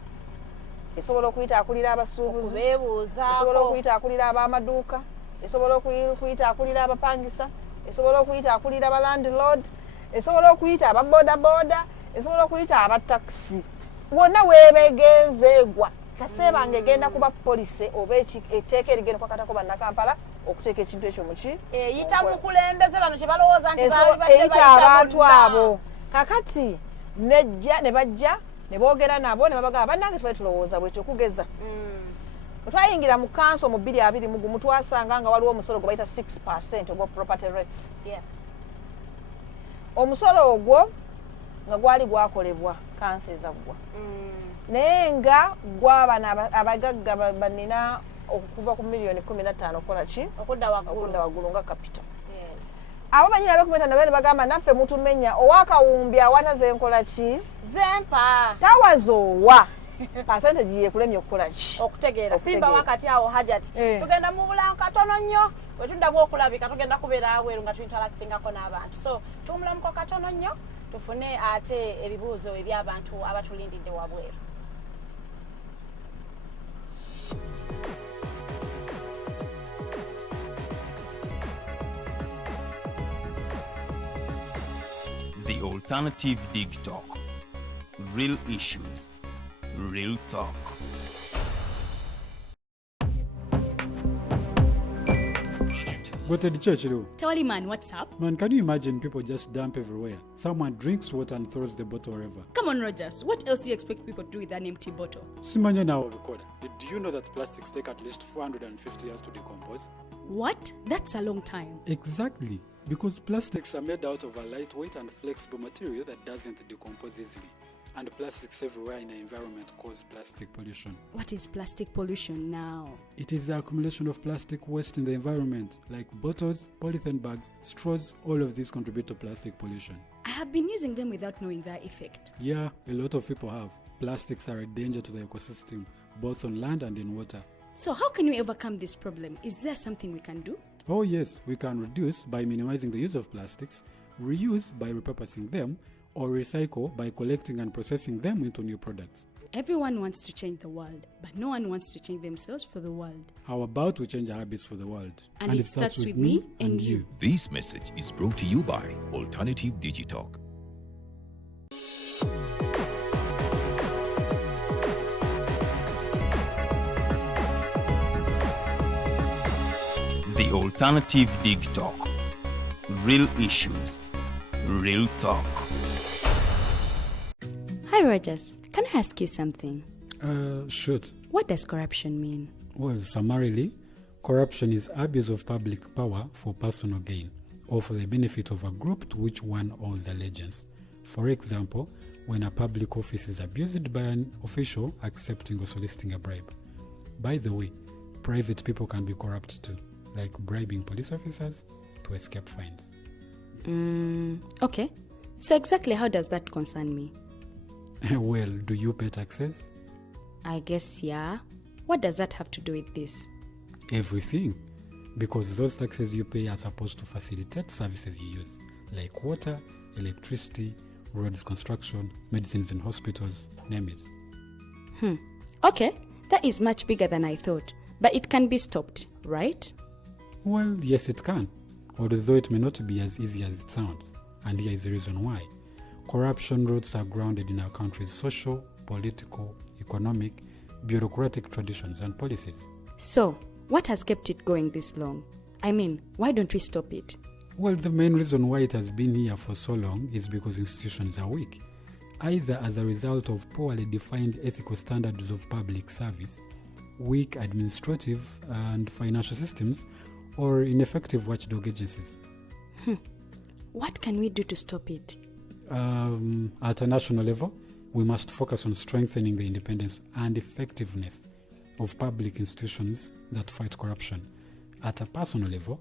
esobola okuyita akulira abasuubuzi esobola okuyita akulira ab'amaduuka esobola okuyita akulira abapangisa esobola okuyita akulira aba landlord esobola okuyita ababodaboda esobola okuyita abatakisi bonna weebegenzeegwa kaseebanga egenda kuba polisi oba etteeka erigenda kwakatako bannakampala okuteeka ekintu ekyo muki eyita mukulembeze bano kye balowooza nti eyita abantu abo kakati nejja ne bajja ne boogera nabo ne babagamba bannange tubali tulowooza bwetyo okugeza bwe twayingira mu kanso mu 2021 twasanga nga waliwo omusolo gwe bayita 6% ogwa property rates. Omusolo ogwo nga gwali gwakolebwa kanso ezaggwa naye nga gw'abana abagagga banina okuva ku miliyoni 15 okola ki okudda waggulu nga capital. Abo banyina abekumeta nabo ne bagamba naffe mutumenya owakawumbi awataze enkola ki zempa tawazoowa percentage yekulemye okukola ki okutegeera simba wakati awo hajati tugenda mu bulamu katono nnyo bwe tuddamu okulabika tugenda kubeera aweeru nga tuinteractingako n'abantu so tumulamuko katono nnyo tufune ate ebibuuzo eby'abantu abatulindidde wabweru. The Alternative Dig Talk. Real issues, real talk. What at the church, though? Tawali man, what's up? Man, can you imagine people just dump everywhere? Someone drinks water and throws the bottle wherever. Come on, Rogers. What else do you expect people to do with an empty bottle? Simanya now, recorder. Did you know that plastics take at least 450 years to decompose? What? That's a long time. Exactly. Because plastics are made out of a lightweight and flexible material that doesn't decompose easily. And plastics everywhere in the environment cause plastic pollution. What is plastic pollution now? It is the accumulation of plastic waste in the environment, like bottles, polythene bags, straws. All of these contribute to plastic pollution. I have been using them without knowing their effect. Yeah, a lot of people have. Plastics are a danger to the ecosystem, both on land and in water. So how can we overcome this problem? Is there something we can do? Oh yes, we can reduce by minimizing the use of plastics, reuse by repurposing them, or recycle by collecting and processing them into new products. Everyone wants to change the world, but no one wants to change themselves for the world. How about we change our habits for the world? And it starts with me and you. This message is brought to you by Alternative Digitalk. The Alternative Dig Talk. Real issues, real talk. Hi, Rogers. Can I ask you something? Shoot. What does corruption mean? Well, summarily, corruption is abuse of public power for personal gain or for the benefit of a group to which one owes allegiance. For example, when a public office is abused by an official accepting or soliciting a bribe. By the way, private people can be corrupt too, like bribing police officers to escape fines. Okay. So exactly how does that concern me? Well, do you pay taxes? I guess, yeah. What does that have to do with this? Everything. Because those taxes you pay are supposed to facilitate services you use, like water, electricity, roads construction, medicines in hospitals, name it. Okay, that is much bigger than I thought. But it can be stopped, right? Well, yes, it can, although it may not be as easy as it sounds. And here is the reason why. Corruption roots are grounded in our country's social, political, economic, bureaucratic traditions and policies. So, what has kept it going this long? I mean, why don't we stop it? Well, the main reason why it has been here for so long is because institutions are weak, either as a result of poorly defined ethical standards of public service, weak administrative and financial systems, or ineffective watchdog agencies. What can we do to stop it? At a national level, we must focus on strengthening the independence and effectiveness of public institutions that fight corruption. At a personal level,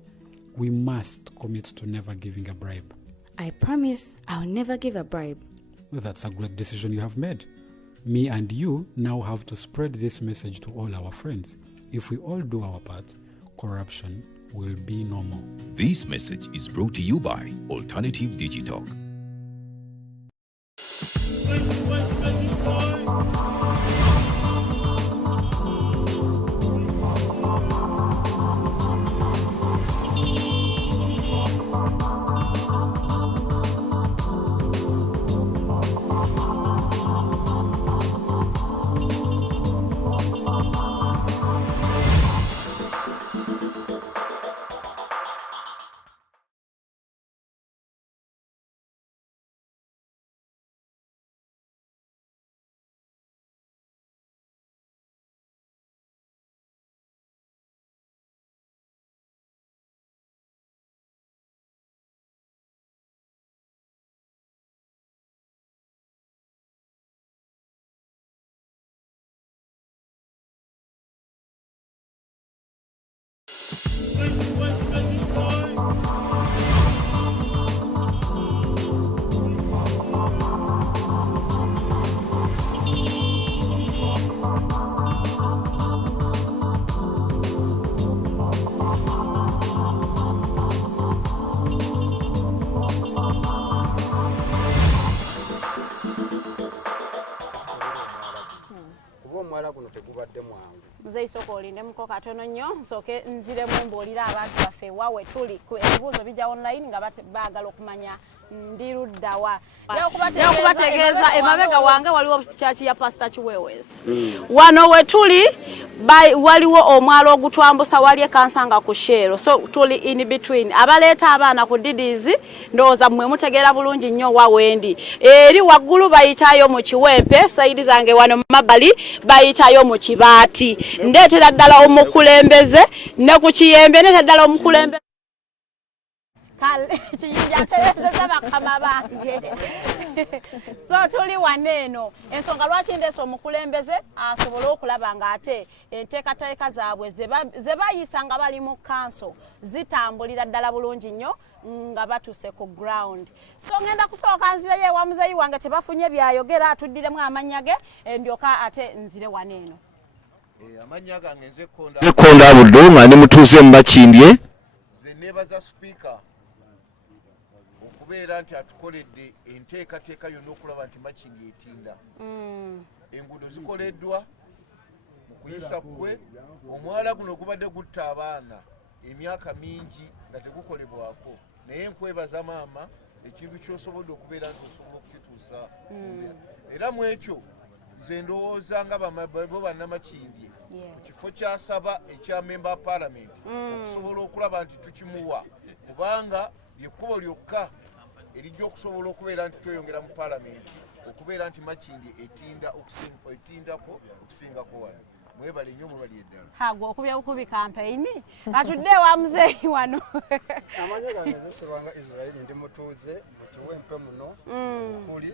we must commit to never giving a bribe. I promise I'll never give a bribe. Well, that's a great decision you have made. Me and you now have to spread this message to all our friends. If we all do our part, corruption will be no more. This message is brought to you by Alternative Digital. Muzeyi soko olinde muko katono nnyo nsooke nziremu mbuulira abantu baffe wawe tuli ku ebibuuzo bijja online nga baagala okumanya ndiruddawa okubategeeza emabega wange waliwo chachi ya Pastor Chiwewezi wano we tuli waliwo omwalo ogutwambusa wali ekansanga ku Shero, so tuli in between abaleeta abaana ku didizi ndowooza mmwe mutegeera bulungi nnyo wawendi eri waggulu bayitayo mu Kiwempe sayidi zange wano mabbali bayitayo mu Kibaati ndeetera ddala omukulembeze ne ku Kiyembe ndeetera ddala omukulembeze kiyinja terezeza bakama bange so tuli waneeno ensonga lwaki ndeesa omukulembeze asobole okulaba nga ate enteekateeka zaabwe ze bayisa nga bali mu kanso zitambulira ddala bulungi nnyo nga batuuse ku ground. So ngenda kusooka nzireyo ewa muzeeyi wange tebafunye byayogera atuddiremu amannya ge ndyoka ate nzire waneeno. Amanya gange nze Konda Abuddo nga ne mutuuze mu Makindye. Ze nebaza speaker okubeera nti atukoledde enteekateeka yonna okulaba nti Makindye etinda. Enguudo zikoleddwa mu kuyisa kwe omwala guno gubadde gutta abaana emyaka mingi nga tegukolebwako naye nkwebaza maama ekintu ky'osobodde okubeera nti osobola okukituusa era mu ekyo nze ndowooza nga bo bannamakindye ku kifo kyasaba ekya member parliament okusobola okulaba nti tukimuwa kubanga lyekkubo lyokka erijja okusobola okubeera nti tweyongera mu parliament okubeera nti Makindye etindako okusingako wano. Mwebale nnyo mulwali eddala. Hagwa okubya bukubi campaign atudde wa muzeeyi wano. Amanya gange nzisirwanga Israeli ndi mutuuze mu Kiwempe muno kuli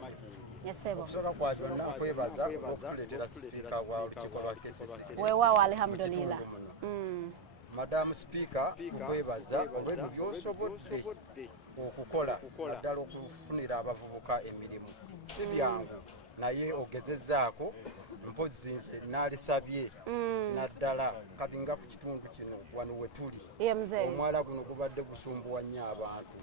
Makindye. Yesebo. Okusoka kwa byonna nkwebaza okutuleetera sipiika wa olukiiko lwa KCCA. Weewaawo alhamdulillah. Madam Speaker nkwebaza olw'ebyo by'osobodde okukola naddala okufunira abavubuka emirimu si byangu naye ogezezzaako mpozi nze nalisabye naddala kati nga ku kitundu kino wano we tuli omwala guno gubadde gusumbuwa nnyo abantu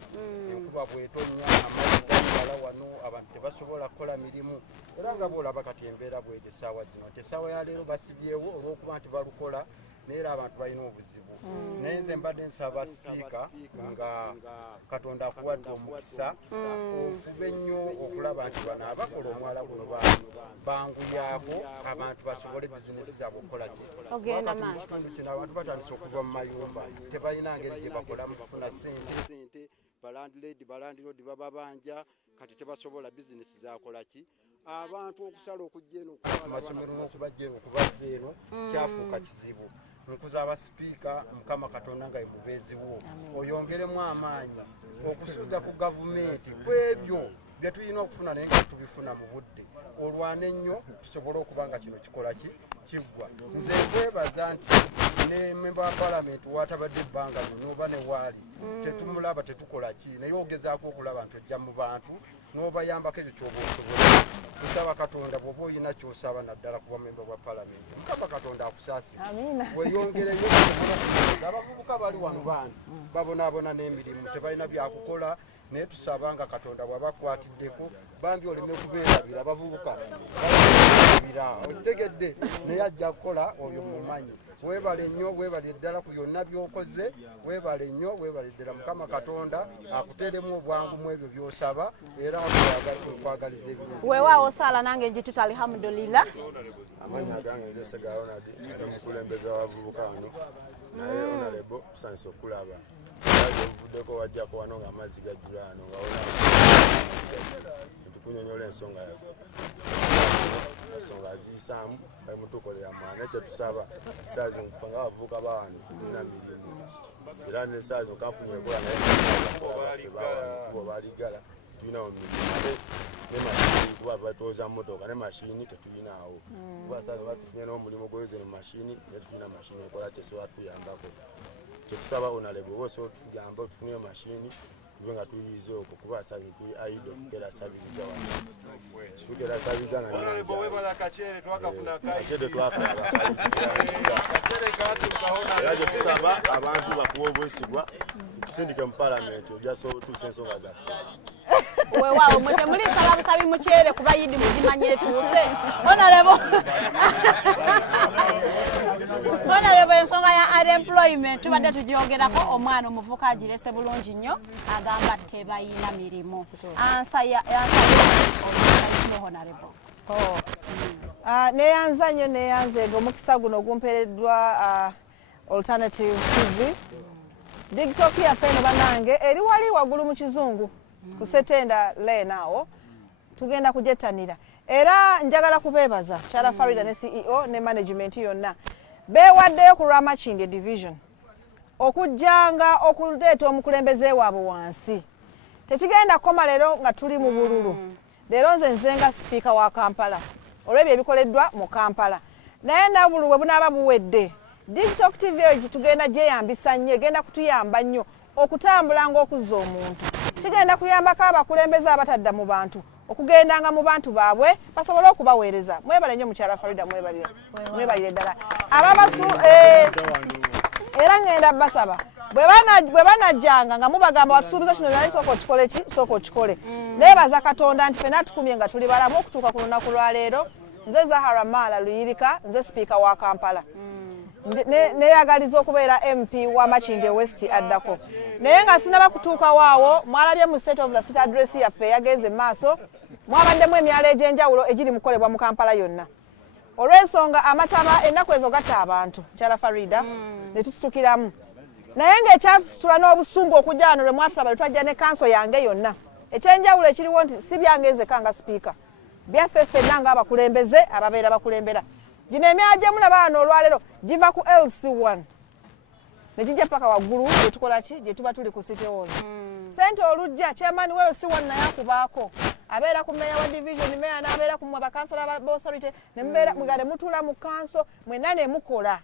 enkuba bwetonya amazzi gagala wano abantu tebasobola kukola mirimu era nga boolaba kati embeera bwete essaawa zino nti essaawa ya leero basibyewo olw'okuba nti balukola neera abantu balina obuzibu naye nze mbadde nsaba sipiika nga katonda akuwadde omukisa ofube nnyo okulaba nti bano abakola omwala guno banguyaako abantu basobole bizinesi zaabwe okukola kitundu kino abantu batandise okuva mu mayumba tebalina ngeri gye bakolamu kufuna sente balandiroodi bababanja kati tebasobola bizinesi zakola ki abantu okusala okujja eno amasomero n'okubajja eno okubazza eno kyafuuka kizibu nkuza abasipiika mukama katonda nga yemubeeziwo oyongeremu amaanyi okusuuza ku gavumenti ku ebyo bye tulina okufuna naye nga tubifuna mu budde olwane nnyo tusobole okuba nga kino kikola kiggwa nze nkwebaza nti ne memba wa palamenti watabadde ebbanga lino ne waali tetumulaba tetukola ki naye ogezaako okulaba nti ojja mu bantu n'obayambako ekyo kyoba osobola tusaba katonda bw'oba olina kyosaba naddala kuba memba wa palamenti mukama katonda akusaasira weyongereyo abavubuka bali wano bandi babonaabona n'emirimu tebalina byakukola naye tusaba nga katonda bwabakwatiddeko bambi oleme kubeerabira abavubuka balabira okitegedde naye ajja kukola oyo mumanyi weebale nnyo weebale ddala ku byonna by'okoze weebale nnyo weebale ddala mukama katonda akuteeremu obwangu mu ebyo by'osaba era nkwagaliza ebirungi weewaawo saala nange njituta alhamdulillah amanya gange nze Sega Ronald ali mukulembeza w'abavubuka wano naye onalebo tusanise okulaba yaje ovuddeko wajjako wano ng'amazzi gajjula wano nga wona netukunyonyola ensonga yaffe ensonga aziyisaamu bali mutukolera mwana kyetusaba saa zino kufa nga abavubuka bawano tulina mirimu era ne saa zino kampuni ekola naye kubo baligala tulina omirimu ate ne mashini kuba batooza mmotoka ne mashini tetuyinaawo kuba saa zino batufunye n'omulimu gwoyoze ne mashini naye tetulina mashini ekola tesobola tuyambako kyetusaba onalebo bose otuyamba otufunire mashini tube nga tuyize okwo kuba saa zino tuli aido kugera sabiriza wano tugera sabiriza na nyanja twakalaba era kyetusaba abantu bakuwa obwesigwa tusindike mu palamenti ojasobola otuusa ensonga zaffe weewaawo mwe temuli nsalabusabi mukyere kuba yidi mugimanye etuuse onalebo ensonga ya unemployment tubadde tugyogerako omwana omuvuka agirese bulungi nnyo agamba tebayina mirimu ansa honalebo neyanza nnyo neyanzeega omukisa guno gumpeereddwa Alternative TV TikTok yaffe eno bannange eri wali waggulu mu kizungu ku Setenda Lane awo tugenda kujettanira era njagala kubeebaza Kyala Farida ne CEO ne management yonna beewaddeyo ku Ramakindi division okujjanga okuleeta omukulembeze waabwe wansi tekigenda kukoma leero nga tuli mu bululu leero nze nzenga sipiika wa Kampala olw'ebyo ebikoleddwa mu Kampala naye nabulu bwe bunaaba buwedde TikTok TV eyo tugenda gyeyambisa nnyo egenda kutuyamba nnyo okutambula ng'okuzza omuntu kigenda kuyambako abakulembeze abatadda mu bantu okugendanga mu bantu baabwe basobole okubaweereza mwebale nnyo mukyala Farida mwebalire ddala ababasu era ngenda basaba bwe banajjanga nga mubagamba watusuubiza kino naye sooka okikole ki sooka okikole neebaza katonda nti fena tukumye nga tuli balamu okutuuka ku lunaku lwa leero nze Zahara Mala Luyirika nze sipiika wa Kampala neyagaliza okubeera MP wa Makindye West addako naye nga sinaba kutuuka waawo mwalabye mu state of the city address yaffe yagenze maaso mwabaddemu emyalo egy'enjawulo egiri mukolebwa mu Kampala yonna olw'ensonga amataba ennaku ezo gatta abantu Kyala Farida ne tusitukiramu naye ng'ekyatusitula n'obusungu okujja wano lwe mwatulaba lwe twajja ne kanso yange yonna ekyenjawulo ekiriwo nti si byange nzekka nga sipiika byaffe ffenna ng'abakulembeze ababeera bakulembera gino emyala gye mulaba wano olwaleero giva ku LC1 ne gijja paka waggulu gye tukola ki gye tuba tuli ku City Hall sente olujja chairman wa LC1 naye akubaako abeera ku meya wa division meya n'abeera ku bakansala ba authority ne mubeera mugade mutula mu kanso mwenna ne mukola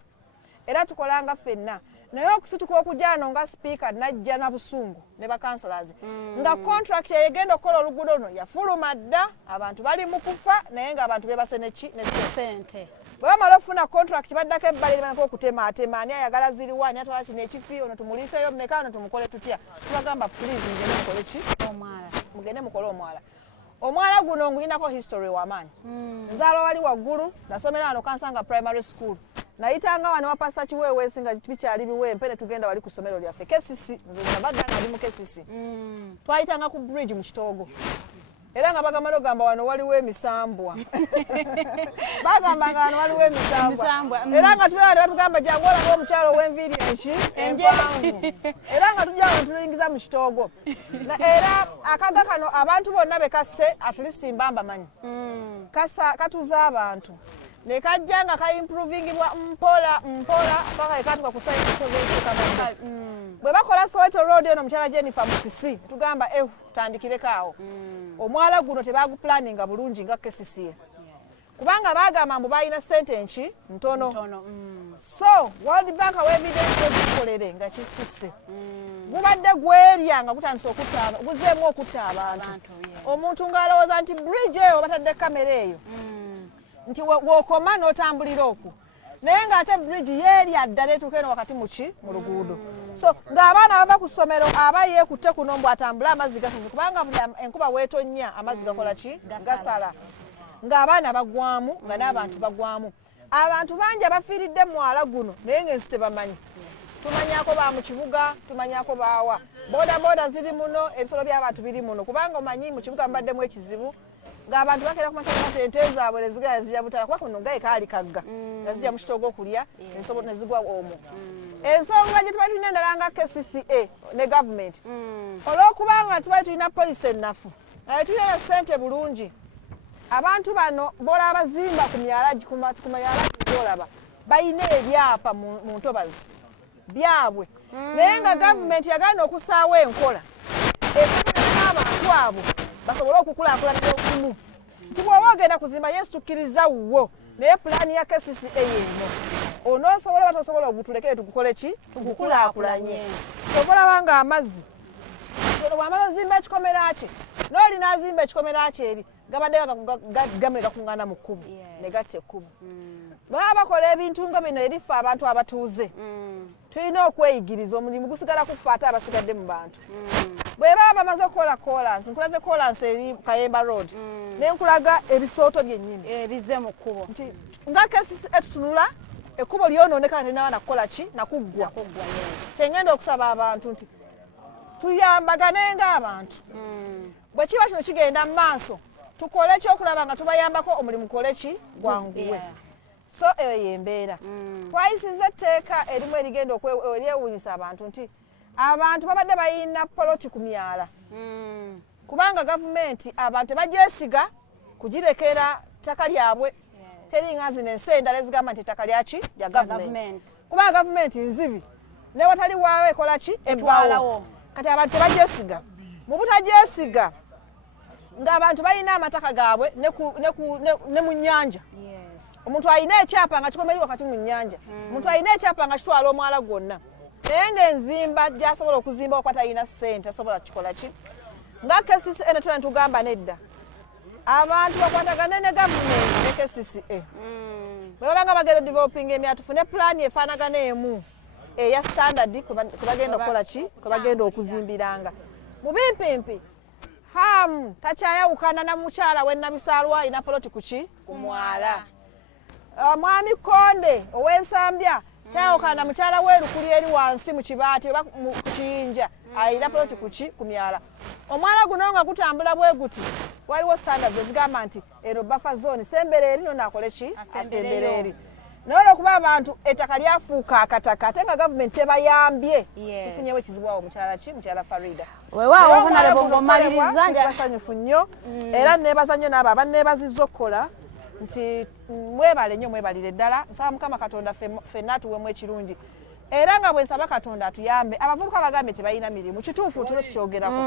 era tukolanga ffenna naye okusituka okujano nga speaker najja na busungu ne bakansolers nga contract egenda okukola oluguudo luno yafuluma dda abantu bali mu kufa naye nga abantu bebase ne sente bwe bamala okufuna contract baddako ebbali libanako okutemaatema ani ayagala ziriwa ani atwala kino ekifi ono tumuliiseyo mmeka ono tumukole tutya tubagamba please mugende mukole ki omwala mugende mukole omwala omwala guno ngulinako history w'amaanyi nzaala wali waggulu nasomera wano Kansanga primary school nayitanga wano wa Pastor Chiweweesi nga bikyali biwempe ne tugenda wali ku ssomero lyaffe kesisi nze nabadde nga ndi mu kesisi twayitanga ku bridge mu Kitoogo era nga bagamba gamba wano waliwo emisambwa bagambanga wano waliwo emisambwa era nga tubeera ne batugamba jangu olaba omukyalo ow'enviiri empanvu era nga tujja wano tuyingiza mu Kitoogo era akaga kano abantu bonna be kasse at least mbamba manyi katuza abantu ne kajja nga kaimprovingibwa mpola paka ekatuka kusayinsogeekabadde bwe bakola Soweto road eno mukyala Jennifer Musisi tugamba tutandikireko awo omwala guno tebaguplaninga bulungi nga kesisiye kubanga bagamba mbu balina sente enki ntono so World Bank w'evidence ezikolere nga kisusse gubadde gwerya nga gutandise guzeemu okutta abantu omuntu ng'alowooza nti bridge eyo batadde kamera eyo nti wokoma n'otambulira okwo naye ng'ate bridge yeerya ddala etuuka eno wakati mu luguudo so ng'abaana bava ku ssomero aba yeekutte kuno mbu atambule amazzi gafunye kubanga buli enkuba weetonnya amazzi gakola ki gasala ng'abaana bagwamu nga n'abantu bagwamu abantu bangi abafiiridde mwala guno naye ng'ensi tebamanyi tumanyako ba mu kibuga tumanyako baawa bodaboda ziri muno ebisolo by'abantu biri muno kubanga omanyi mu kibuga mubaddemu ekizibu ng'abantu bakera ku makya ente zaabwe ne zigala zijja butala kuba kuno gaye kaali kagga nga zijja mu Kitoogo okulya ensobo ne zigwa omwo ensonga gye tuba tulina endala nga KCCA ne gavumenti olw'okubanga tuba tulina poliisi ennafu naye tulina na ssente bulungi abantu bano bola abazimba ku myala gyolaba balina ebyapa mu ntobazi byabwe naye nga gavumenti yagaana okusaawo enkola ekolera abantu abo basobole okukulaakulanira okumu nti bw'oba ogenda kuzimba yesu tukkiriza wuwo naye pulaani ya KCCA yeeno onoosobola batosobola obutulekere tugukole ki tugukulaakulanye obolaba nga amazzi bw'amala ozimba ekikomera kye n'olina azimba ekikomera kye eri gabadde gamwe gakuŋŋaana mu kkubo ne gatta ekkubo baba bakola ebintu nga bino erife abantu abatuuze tulina okweyigiriza omulimu gusigala kufa ate abasigadde mu bantu bwe baba bamaze okukola kolansi nkulaze kolansi eri Kayemba road nenkulaga ebisooto byennyini ebize mu kkubo nti nga kesi etutunula ekkubo lyonooneka ninawa nakukola ki nakuggwa kyengenda okusaba abantu nti tuyambagane ng'abantu bwe kiba kino kigenda mu maaso tukole ekyokulaba nga tubayambako omulimu gukole ki gwanguwe so eyo yembeera twayisiza etteeka erimu erigenda eryewuunyisa abantu nti abantu babadde balina poloti ku myala kubanga gavumenti abantu tebagyesiga kugirekera ttaka lyabwe teringa zino ensi endala ezigamba nti ettaka lyaki lya gavumenti kubanga gavumenti nzibi ne watali waawo ekola ki etwalawo kati abantu tebagyesiga mu butagyesiga ng'abantu balina amataka gaabwe ne mu nnyanja omuntu alina ekyapa nga kikomeri wakati mu nnyanja omuntu alina ekyapa nga kitwala omwala gwonna naye ng'enzimba gy'asobola okuzimba okuba talina ssente asobola kikola ki nga KCCA ne tula netugamba nedda abantu bakwatagane ne gavumenti ne KCCA bwe babanga bagenda developinga emyala tufune pulaani efaanagana emu eya standard kwe bagenda okukola ki kwe bagenda okuzimbiranga mu bimpimpi hamu takyayawukana na mukyala w'ennabisalwa alina poloti kuki ku mwala mwami Konde ow'ensambya tayawukana na mukyala w'erukuli eri wansi mu kibaati oba ku kiyinja alina poloti kuki ku myala omwala guno nga gutambula bwe guti waliwo standards ezigamba nti eno buffer zone sembere eri nona akole ki asembere eri naye olwokuba abantu ettaka lyafuuka akataka ate nga gavumenti tebayambye tufunyewo ekizibu awo mukyala Farida weewaawo honorable ng'omaliriza basanyufu nnyo era neebaza nnyo n'abo abanneebazizza okukola nti mwebale nnyo mwebalire ddala nsaba Mukama Katonda ffenna atuwemu ekirungi era nga bwe nsaba Katonda atuyambe abavubuka bagambye tebalina mirimu kituufu tulo tukyogerako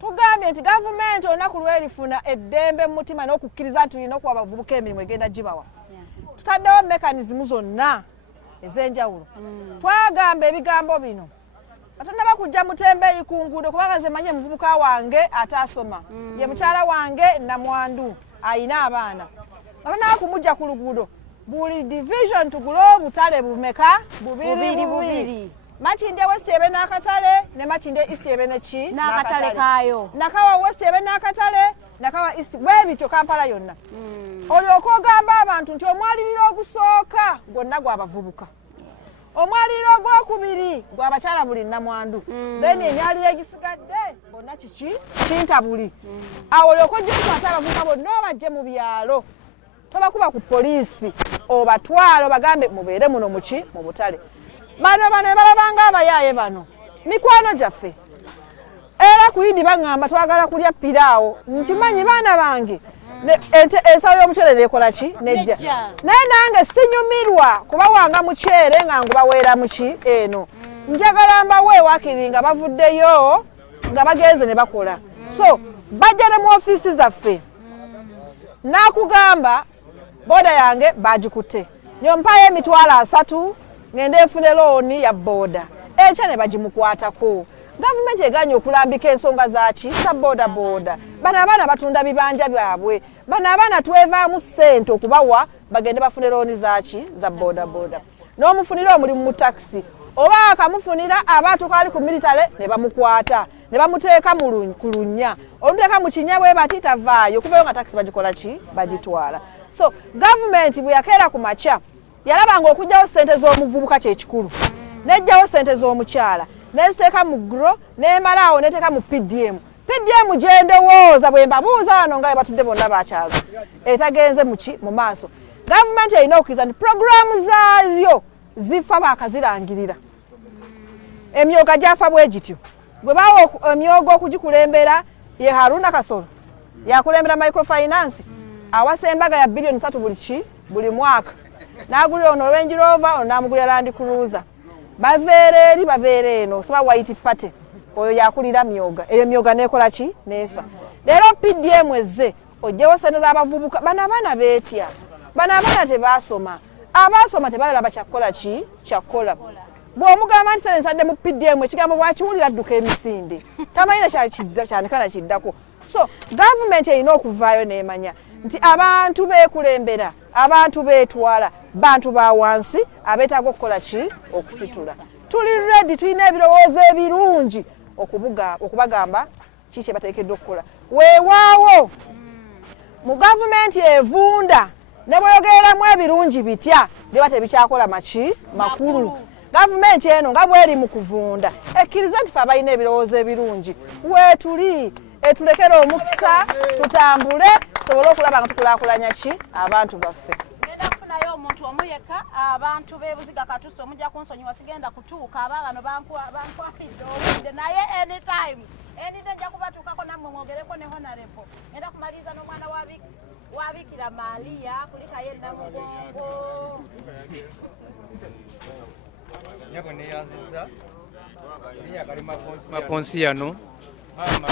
tugambye nti gavumenti olunaku lwerifuna eddembe mu mutima n'okukkiriza nti tulina okuwa abavubuka emirimu egenda gibawa tutaddewo mekanizimu zonna ez'enjawulo twagamba ebigambo bino batonda bakujja mutembeeyi ku nguudo kubanga nze manye muvubuka wange ataasoma ye mukyala wange namwandu ayina abaana batonda bakumujja ku luguudo buli division tugule obutale bumeka bubiri Makindye Wesiebe n'akatale ne Makindye Easiebe neki n'akatale kaayo Nakawa Wesiebe n'akatale Nakawa East bwebityo Kampala yonna olyoka ogamba abantu nti omwaliriro ogusooka gwonna gw'abavubuka omwaliriro ogwokubiri gw'abakyala buli namwandu then emyaliro egisigadde bonna kiki kintabuli awo olyoka ojja okukwata abavubuka bonna obajje mu byalo tobakuba ku poliisi obatwala obagambe mubeere muno muki mu butale bano balabanga abayaaye bano mikwano gyaffe era kuyidi baŋŋamba twagala kulya piraawo nkimanyi baana bange ensawo y'omuceere neekola ki nejja naye nange sinyumirwa kubawanga muceere nga ngubaweera muki eno njagala mbawe wakiri nga bavuddeyo nga bagenze ne bakola so bajja ne mu ofiisi zaffe nakugamba boda yange bagikutte nyompayo emitwalo 3 ngende enfune looni ya boda ekya ne bagimukwatako gavumenti eganye okulambika ensonga zaki za boda bano abaana batunda bibanja byabwe bano abaana twevaamu ssente okubawa bagende bafune looni zaki za boda n'omufunira omulimu mu takisi oba akamufunira abatuuka ali ku militale ne bamukwata ne bamuteeka ku lunnya oluteeka mu kinnya bwe bati tavaayo kuvayo nga takisi bagikola ki bagitwala so gavumenti bwe yakeera ku makya yalabanga okujjawo ssente z'omuvubuka kyekikulu nejjawo ssente z'omukyala neziteeka mu gro nemalaawo neteeka mu PDM gyendowooza bwe mbabuuza wano nga batudde bonna bakyalo etagenze mu maaso gavumenti erina okukiriza nti puroguramu zaayo zifa baakazirangirira emyoga gyafa bwe gityo gwe baawa emyogo okugikulembera ye Haruna Kasolo yakulembera microfinance awasa embaga ya bilioni 3 buli mwaka n'agulira ono Range Rover ono n'amugulira Land Cruiser baveera eno saba White Party oyo yakulira myoga eyo myoga nekola ki nefa leero PDM ezze ojjewo ssente z'abavubuka bano abaana beetya bano abaana tebaasoma abaasoma tebabeera bakyakola ki kyakkola bw'omugamba nti ssente nsadde mu PDM ekigambo bwakiwulira adduka emisinde tamanyina kyanikana kiddako so gavumenti erina okuvaayo n'emanya nti abantu beekulembera abantu beetwala bantu ba wansi abeetaaga okukola ki okusitula tuli ready tulina ebirowoozo ebirungi okubagamba kiki bateekeddwa okukola weewaawo mu gavumenti evunda ne bweyogereramu ebirungi bitya biba tebikyakola makulu gavumenti eno nga bweri mu kuvunda ekkiriza nti fe abalina ebirowoozo ebirungi weetuli etulekera omukisa tutambule tusobole okulaba nga tukulaakulanya ki abantu baffe nayo omuntu omu yekka abantu bebuziga katuso omujja kunsonyiwa sigenda kutuuka abaabano bankwalidde obudde naye anytime nja kubatuukako nammwe mwogereko ne honorable ngenda kumaliza n'omwana wa Bikira Maria kulikayo Namugongo Maponsiyano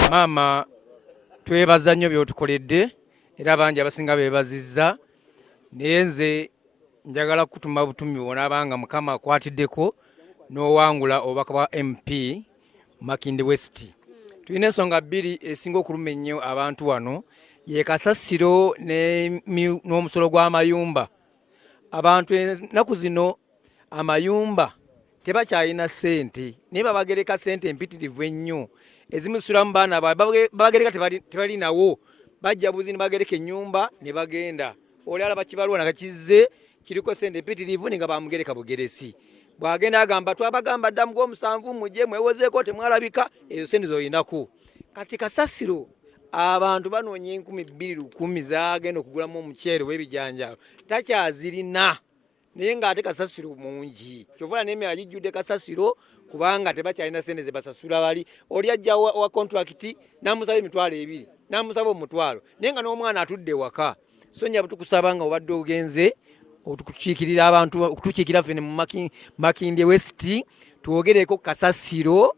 maama twebaza nnyo by'otukoledde era bangi abasinga beebazizza naye nze njagala kutuma butumi bw'onaabanga Mukama akwatiddeko n'owangula obubaka bwa MP Makindye West. Tulina ensonga bbiri esinga okuluma ennyo abantu wano ye kasasiro n'omusolo gw'amayumba. Abantu ennaku zino amayumba tebakyalina ssente naye babagereka ssente empitirivu ennyo ezimusulamu baana babagereka tebalinawo bajja buzi ne bagereka ennyumba ne bagenda olala bakibalwa nakakizze kiriko ssente empitirivu nga bamugereka bugeresi bwagenda agamba twabagamba dda mu Gw'omusanvu mujje mwewozeeko temwalabika ezo ssente zoyinaku kati kasasiro abantu banoonya 2,000 zagenda okugulamu omuceere w'ebijanjalo takyazirina naye ng'ate kasasiro mungi kyovula n'emyala gijjudde kasasiro kubanga tebakyalina ssente ze basasula bali oli ajja wa contract n'amusaba emitwalo 2 n'amusaba omutwalo naye nga n'omwana atudde waka sonya tukusaba nga obadde ogenze okutukiikirira abantu okutukiikira fene mu Makindye West twogereko kasasiro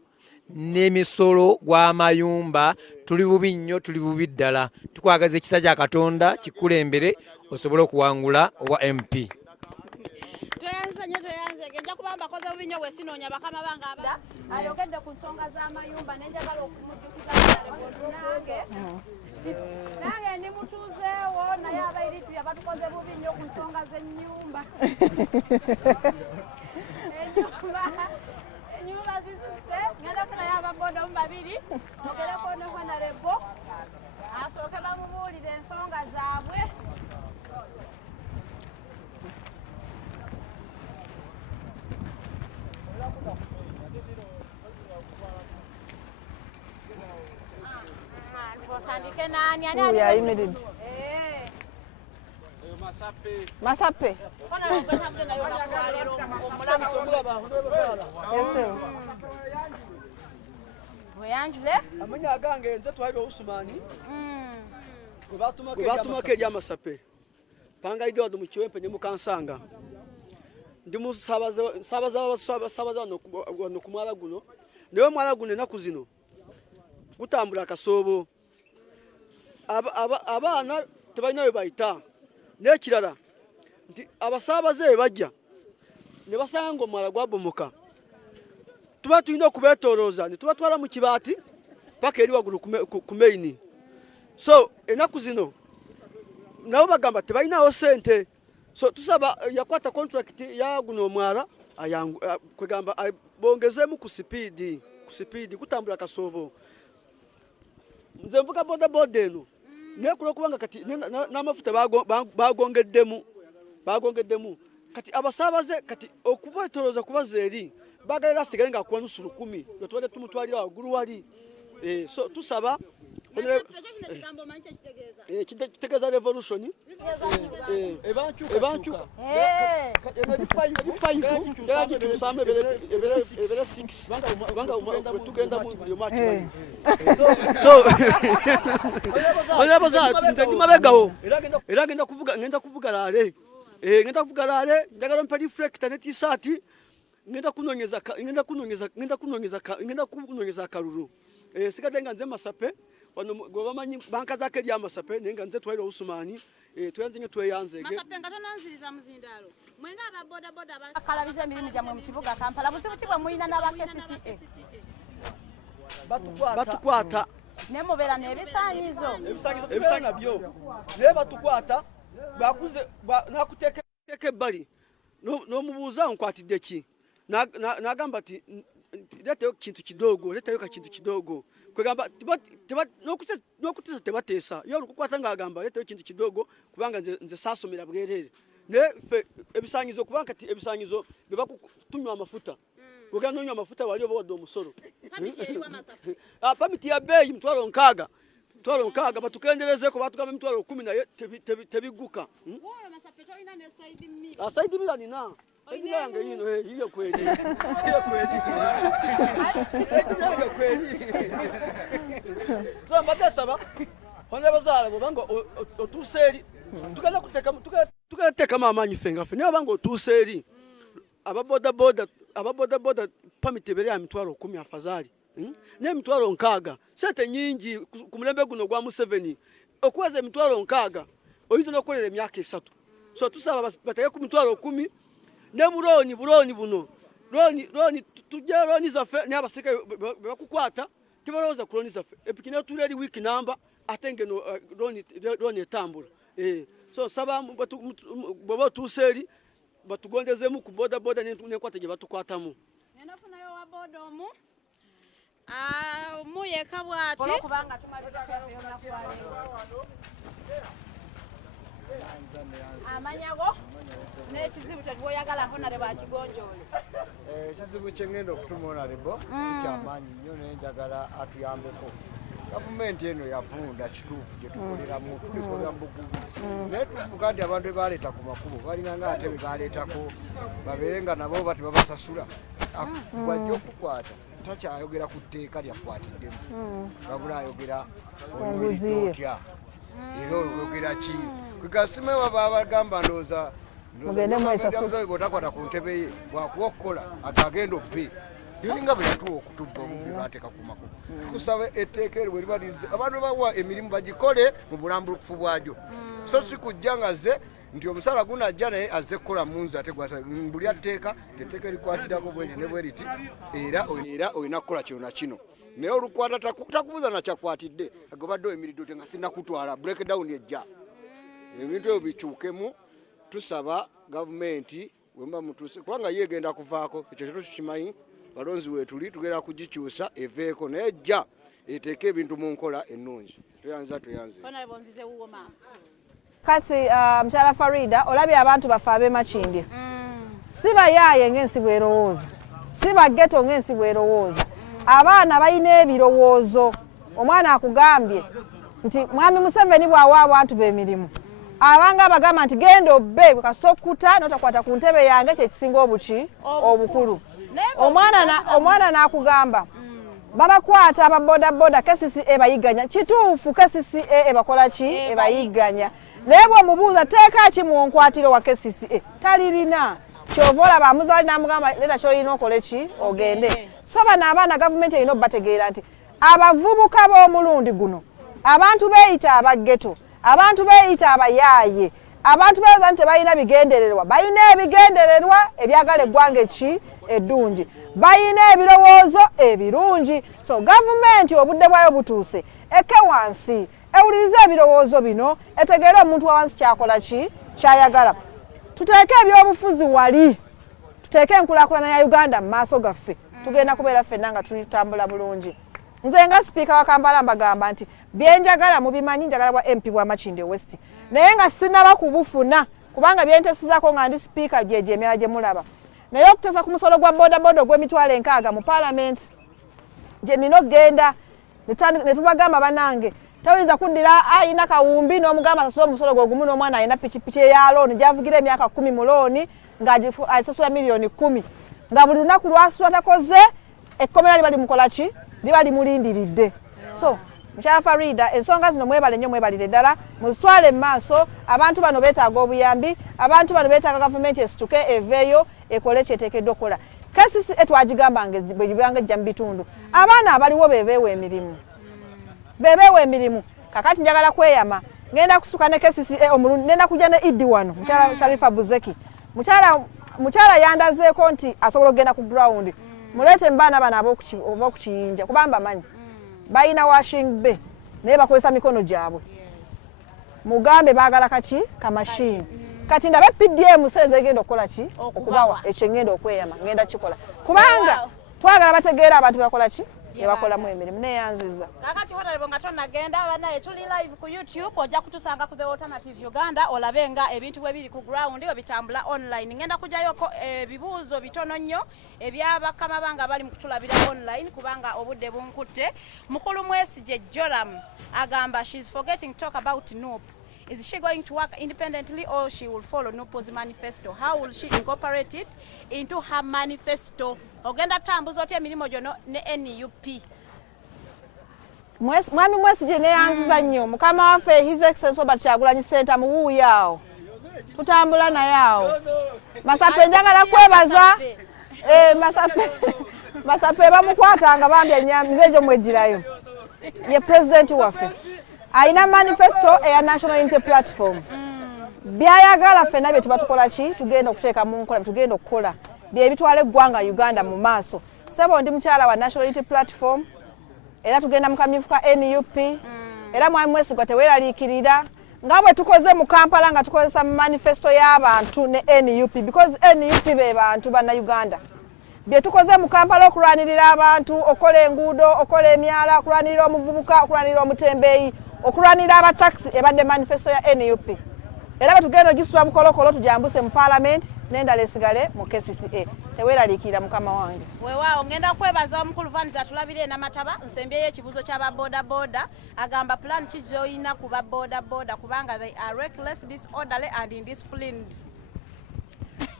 n'emisolo gw'amayumba tuli bubi nnyo tuli bubi ddala tukwagaza ekisa kya Katonda kikulembere osobole okuwangula obwa MP. Toyanze olw'okuba mbakoze bubi nnyo bwe sinoonya bakama bange abada ayogedde ku nsonga z'amayumba nenjagala okumujjukiza nange ndi mutuuzeewo naye abairitu yabatukoze bubi nnyo ku nsonga z'ennyumba ennyumba zisuse ngenda kunayo ababoda mu babiri ogereko ne honarebo asooke bamubuulire ensonga zaabwe otandike nani ani yayimiridde Masape Weyanjule amanya agange nze twali Usmani gwebatumako eri Amasape panga idi wadu mukiwempe ne mukansanga ndi musabaza no kumwala guno naye omwala guno enaku zino gutambula akasoobo abaana tebalina we bayita n'ekirala nti abasaabaze bajja ne basanga omwala gwabomoka tuba tulina okubeetoolooza ne tubatwala mu kibaati paka eri waggulu ku maini so enaku zino nabo bagamba tebalinawo sente so tusaba yakwata contract ya guno omwala kwegamba bongezeemu ku sipiidi kutambula akasoobo nze nvuga bodaboda eno nekula okubanga kati n'amafuta bagongeddemu kati abasaabaze kati okubeetolooza kubaza eri bagalera asigale nga akuwa nusulu 10 lwetubadde tumutwalira waggulu wali so tusaba kitegeeza revolution ebancuka ebifayitusamu ebere 6 tugenda muliomaki nze ndi mabegawo era ngenda kuvuga laale njagala mpa reflector ne t-shirt ngenda kunonyeza akalulu sigadde nga nze Masape wano gwe bamanyi banka zake eri Amasape naye nga nze twalira Usmani tuyanze nge tweyanzege Masape nga tonanziriza muzindaalo mwenga ababodaboda bakalabiza emirimu gyammwe mu kibuga Kampala buzibu ki bwe mulina n'abakCCA batukwata ne mubeera n'ebisaanyizo byo naye batukwata bakuze nakuteeka ebbali n'omubuuza nkwatidde ki n'agamba ti leetayo kintu kidogo kwegamba n'okutesa tebateesa yo olukukwata ng'agamba leetayo kintu kidogo kubanga nze saasomera bwerere naye ffe ebisaanyizo kubanga kati ebisaanyizo bye bakutunywa amafuta ogenda n'onywa amafuta wali oba wadde omusolo pamiti ya bbeeyi $6,000 batukenderezeeko batugamba $10,000 naye tebigguka saidi mira nina saidi yange yino hiyo kweli saidi yange kweli so mbadasaba honde bazala banga otuseri tukateka mamanyi fenga fe niyo banga otuseri ababoda pamite bere ya $10,000 afazali ne $6,000 sente nyingi ku mulembe guno gwa Museveni okuweza $6,000 oyizo nokolera emyaka 3 so tusaba batake ku $10,000 ne buloni buno loni tujja loni zafe ne abasika bakukwata tibalowooza ku loni zafe epikine tuli eri week number atenge no loni etambula so saba bobo tuseri batugondezemu ku boda nenkwate gye batukwatamu nenafunayo wa boda omu muyeka bwati kubanga tumaliza amanyago n'ekizibu kyegwoyagala honare bakigonjole ekizibu kyengenda okutuma honarebo kyamaanyi nnyo nenjagala atuyambeko gavumenti eno yavunda kituufu gyetukoleramu tulikolera mu bugubi naye tufuuka nti abantu bebaleeta ku makubo balina nga ate bebaleetako babeere nga nabo bati babasasula bwajja okukwata takyayogera ku tteeka lyakwatiddemu wabula ayogera olulidde otya era oyogera ki kwegasime waba abagamba ndooza bwotakwata ku ntebe ye bwakuwa okukola agagenda obbe yolinga bwe yatuwa okutubba obubi bateeka ku makubo tukusaba etteeka eryo bwe libalize abantu bawa emirimu bagikole mu bulambukufu bwagyo so si kujja nga ze nti omusala gunajja naye azze kukola munzi ate gwasa buli atteeka tetteeka erikwatirako bweri ne bweriti era olina kukola kino na kino naye olukwata takubuuza nakyakwatidde agobadde oyimiridde oti nga sinnakutwala breakdown ejja ebintu ebyo bikyukemu tusaba gavumenti wemba mutuuse kubanga yegenda kuvaako ekyo tetukimanyi balonzi weetuli tugenda kugikyusa eveeko naye ejja eteeke ebintu mu nkola ennungi tuyanza kati mukyala Farida olabye abantu baffe ab'Emakindye si bayaaye ng'ensi bw'erowooza si baggeto ng'ensi bw'erowooza abaana balina ebirowoozo omwana akugambye nti mwami Museveni bw'awa abantu b'emirimu abanga abagamba nti genda obbe kasokuta notakwata ku ntebe yange kyekisinga obukulu omwana n'akugamba babakwata ababodaboda KCCA bayiganya kituufu KCCA ebakola ki ebayiganya naye bw'omubuuza teeka ki mu nkwatiro wa KCCA talirina kyova olaba amuzaali n'amugamba leeta ky'olina okole ki ogende so bano abaana gavumenti erina obbategeera nti abavubuka b'omulundi guno abantu beeyita abaggeto abantu beeyita abayaaye abantu beeyoza nti tebalina bigendererwa balina ebigendererwa ebyagala eggwanga eki eddungi balina ebirowoozo ebirungi so gavumenti obudde bwayo butuuse eke wansi ewuliriza ebirowoozo bino etegeera omuntu wa wansi kyakola ki kyayagala tuteeke ebyobufuzi wali tuteeke enkulaakulana ya Uganda mu maaso gaffe tugenda kubeera ffenna nga tutambula bulungi nze nga sipiika wa Kampala mbagamba nti byenjagala mubimanyi njagala bwa MP bwa Makindye West naye nga sinaba kubufuna kubanga byentesizako nga ndi sipiika gyeje emyala gye mulaba naye okutesa ku musolo gwa bodaboda ogw'emitwalo 6 mu paalamenti gye nina okgenda ne tubagamba banange tawinza kuddira ayina kawumbi n'omugamba asasula omusolo gwe gumu n'omwana ayina pikipiki eya looni gy'avugira emyaka 10 mu looni ng'asasula miliyoni 10 nga buli lunaku lwasula takoze ekkomera liba limukola ki liba limulindiridde so mukyala Farida ensonga zino mwebale nnyo mwebalire ddala muzitwale mu maaso abantu bano beetaaga obuyambi abantu bano beetaaga gavumenti esituke eveeyo ekole kyeteekeddwa okukola KCCA twagigamba bwe gibanga ejja mu bitundu abaana abaliwo beebeewa emirimu kakati njagala kweyama ngenda kusuka ne KCCA omulundi nenda kujja ne Idi wano mukyala Sharifa Buzeki mukyala yandazeeko nti asobola okugenda ku ground muleete mbaana bano ab'okukiyinja kubamba manyi bayina washing bay naye bakozesa mikono gyabwe mugambe baagala kaki kamashini kati ndabe PDM seze egenda okukola ki okubawa ekyo ngenda okweyama ngenda kikola kubanga twagala bategeera abantu bakola ki ebakolamu emirimu neyanziza kakati honorable nga tonnagenda banaye tuli live ku YouTube ojja kutusanga ku The Alternative Uganda olabe nga ebintu bwe biri ku ground obitambula online ngenda kujayoko ebibuuzo bitono nnyo ebyabakama banga bali mu kutulabira online kubanga obudde bunkutte mukulu Mwesigye Joram agamba she's forgetting to talk about NUP. Is she going to work independently or she will follow NUP's manifesto? How will she incorporate it into her manifesto? Ogenda tambuza otya emirimu gyo ne NUP. Mwami Mwesigye neyanziza nnyo mukama waffe His Excellency Robert Kyagulanyi Center muwuuyaawo tutambula naye Masape njagala kwebaza Masape bamukwatanga bambya nnyamize gyo mwegirayo ye president waffe aina manifesto eya National Unity Platform byayagala ffenna bye tuba tukola ki tugenda okuteeka mu nkola tugenda okukola bye bitwala eggwanga Uganda mu maaso sebo ndi mukyala wa National Unity Platform era tugenda mu kamyufu ka NUP era mwami Mwesigye teweeraliikirira nga bwe tukoze mu Kampala nga tukozesa mu manifesto y'abantu ne NUP because NUP be bantu banna Uganda bye tukoze mu Kampala okulwanirira abantu okola enguudo okola emyala okulwanirira omuvubuka okulwanirira omutembeeyi okulwanirira abataxi ebadde manifesto ya NUP era batugenda ogisula bukolokolo tujambuse mu parliament n'endala esigale mu KCCA teweeraliikirira mukama wange weewaawo ngenda kwebaza omukulu Vaniza tulabire n'amataba nsembyeyo ekibuuzo ky'ababodaboda agamba plan ki gy'olina ku babodaboda kubanga they are reckless disorderly and indisciplined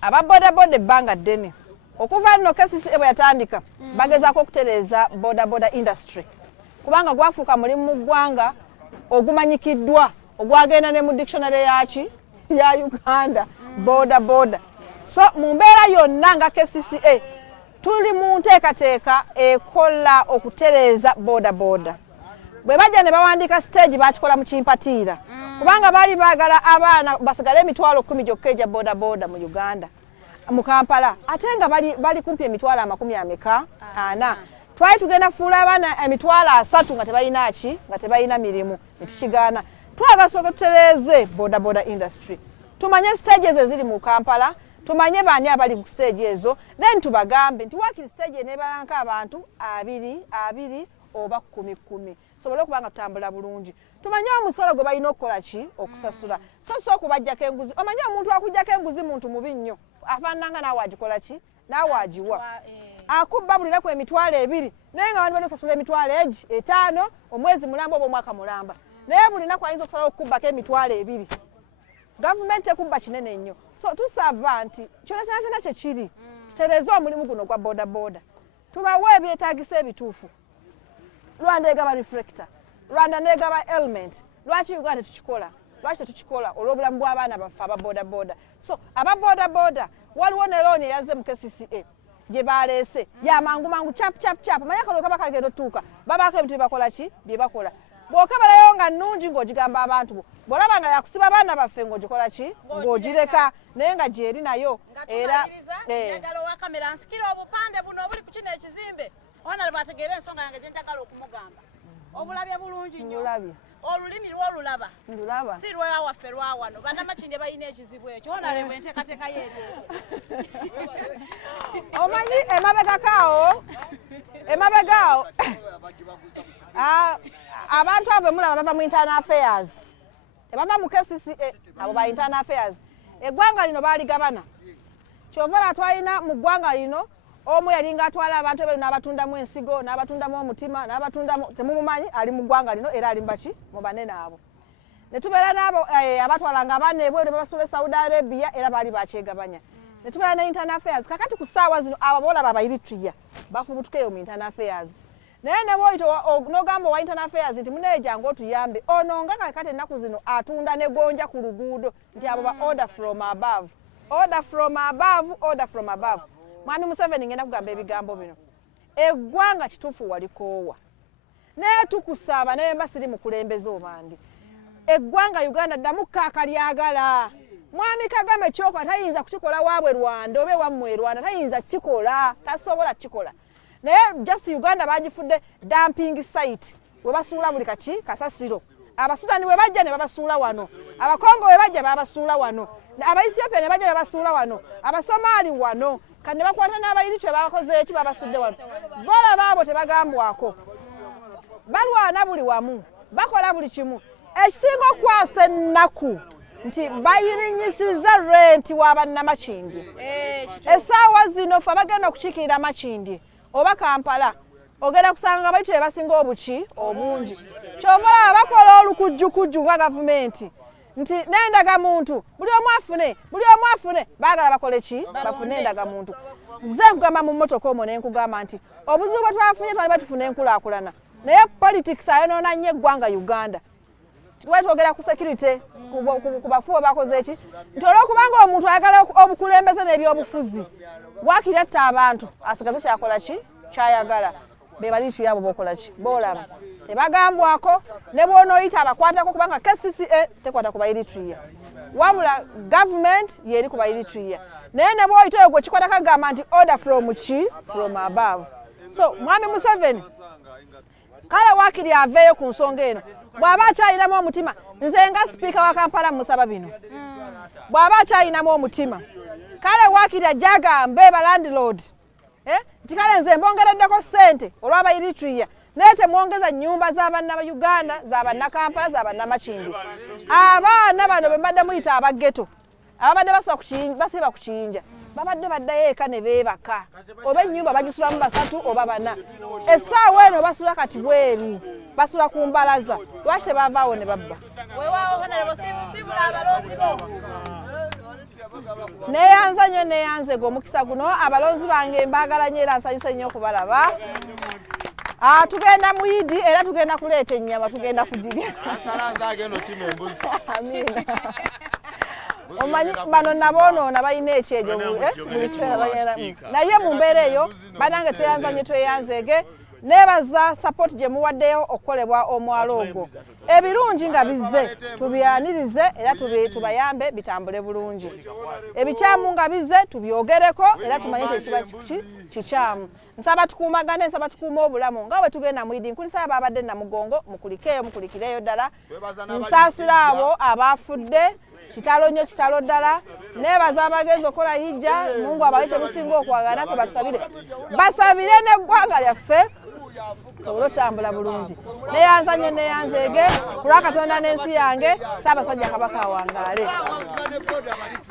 ababodaboda ebbanga ddene okuva nno KCCA bwe yatandika bagezaako okutereeza bodaboda industry kubanga gwafuuka mulimu mu ggwanga ogumanyikiddwa ogwagenda ne mu dictionary yaki ya Uganda bodaboda so mu mbeera yonna nga KCCA tuli mu nteekateeka ekola okutereeza bodaboda bwe bajja ne bawandiika stage bakikola mu Kimpatiira kubanga bali baagala abaana basigale emitwalo 10 gyokka egya bodaboda mu Uganda mu Kampala ate nga bali kumpi emitwalo 40 twali tugenda kufuula abaana emitwalo 3 nga tebalina ki nga tebalina mirimu netukigaana twagasooka tutereeze bodaboda industry tumanye stages eziri mu Kampala tumanye baani abali ku stage ezo then tubagambe nti wakiri stage enebalanka abantu 2 oba 10 sobole okubanga tutambula bulungi tumanye omusolo gwe balina okukola ki okusasula so okubajjako enguzi omanye omuntu akujjako enguzi muntu mubi nnyo afaananga naawe agikola ki naawe agiwa akubba buliraku emitwalo 2 naye nga abantu basasula emitwalo 5 omwezi mulamba oba omwaka mulamba naye bulinaku ayinza okusala okukubbako emitwalo 2 gavumenti ekubba kinene nnyo so tusava nti kyona kyekiri tutereeze omulimu guno gwa bodaboda tubawe ebyetaagisa ebituufu Rwanda egaba reflector Rwanda negaba element lwaki Uganda tukikola lwaki tetukikola olw'obulamu bw'abaana baffe aba bodaboda so aba bodaboda waliwo ne looni eyaze mu KCCA gye baleese yamangu chap manya kalooka bakagenda otuuka babaako ebintu byebakola ki bye bakola bw'okeberayo nga nnungi ng'ogigamba abantu bo bw'olaba nga yakusiba abaana baffe ng'ogikola ki ng'ogireka naye nga gyeri nayo era njagala owa kamera nsikira obupande buno obuli ku kino ekizimbe ona bategeera ensonga yange gye njagala okumugamba obulabye bulungi nnyo olulimi lw'olulaba si lwewaffe lwawano bannamakindye balina ekizibu ekyo onalebwa enteekateeka yeeri omanyi emabegakaawo abantu abo mulaba bava mu internal affairs ebava mu KCCA abo ba internal affairs eggwanga lino baaligabana kyova twalina mu ggwanga lino omu yalinga atwala abantu ebyo n'abatundamu ensigo n'abatundamu omutima n'abatundamu temumumanyi ali mu ggwanga lino era ali mbaki mu banene abo ne tubeera n'abo abatwalanga abaana ebweru babasula Saudi Arabia era baali bakyegabanya ne tubeera ne internal affairs kakati ku ssaawa zino abo boolaba abayiritria bafubutukeyo mu internal affairs naye ne bwoyita n'ogamba owa internal affairs nti muneejanga otuyambe ono nga kakati ennaku zino atunda ne gonja ku luguudo nti abo ba order from above Mwami Museveni ngenda kugamba ebigambo bino eggwanga kituufu walikoowa naye tukusaba naye mbasiri mu kulembeza obandi eggwanga Uganda ddamu kaakalyagala Mwami Kagame kyokwa tayinza kukikola waabwe Rwanda oba ewammwe Rwanda tayinza kikola tasobola kikola naye just Uganda bagifudde dumping site we basuula buli kaki kasasiro abasudani we bajja ne babasuula wano abakongo we bajja babasuula wano abaethiopia ne bajja ne babasuula wano abasomali wano kandi bakwata n'abayiritwe bakoze eki babasudde wano bola baabo tebagambwako balwana buli wamu bakola buli kimu ekisinga okwasa ennaku nti bayirinyisiza renti w'abannamakindi essaawa zino fe bagenda okukiikirira makindi oba Kampala ogenda kusanga abayiritwe basinga obuki obungi kyova bakola olukujjukujju nga gavumenti nti nendaga muntu buli omu afune baagala bakole ki bafune endaga muntu nze nkugamba mu mmotoka omwo ne nkugamba nti obuzibu bwe twafunye twali batufuna enkulaakulana naye politics ayonoona nnyo eggwanga Uganda twetwogera ku security ku bafubo bakoze eki nti olw'okubanga omuntu ayagala obukulembeze n'ebyobufuzi bwakiri atta abantu asigaze kyakola ki kyayagala be baliitiri abo bokola ki boolaba tebagambwako ne bw'onooyita abakwatako kubanga KCCA tekwata ku Eritrea wabula government yeri ku Eritrea naye ne bw'oyita oyo gwe kikwata kagamba nti order from above so Mwami Museveni kale waakiri aveeyo ku nsonga eno bw'aba akyalinamu omutima nze nga sipiika wa Kampala musaba bino bw'aba akyalinamu omutima kale waakiri ajjagambe balandlord nti kale nze mbongereddeko ssente olw'aba Eritrea naye temwongeza nnyumba z'abanna ba Uganda z'abannakampala z'abannamakindi abaana bano be mbadde muyita abageto ababadde basiba ku kiyinja babadde baddayo eka ne beebaka oba ennyumba bagisulamu 3 oba 4 essaawa eno basula kati bweru basula ku mbalaza lwaki tebavaawo ne babba neyanza nnyo neyanze ge omukisa guno abalonzi bange mbaagala nnyo era nsanyuse nnyo okubalaba tugenda mu Idi era tugenda kuleeta ennyama tugenda kugirya omanyi bano naboonoona balina ekyejo naye mu mbeera eyo banange tweyanza nnyo tweyanzeege nebaza support gye muwaddeyo okukolebwa omwalo ogwo ebirungi nga bizze tubyanirize era tubayambe bitambule bulungi ebikyamu nga bizze tubyogereko era tumanye kyekiba kikyamu nsaba tukuumagane nsaba tukuuma obulamu nga bwe tugenda mu idi nkulisaba abadde namugongo mukulikireyo ddala nsaasira abo abaafudde kitalo nnyo kitalo ddala nebaza abagenzi okola hijja mungu abawe temusinga okwagala naffe batusabire basabire n'eggwanga lyaffe sobole otambula bulungi neyanzanye neyanzeege kulwa Katonda n'ensi yange Ssaabasajja Kabaka awangaale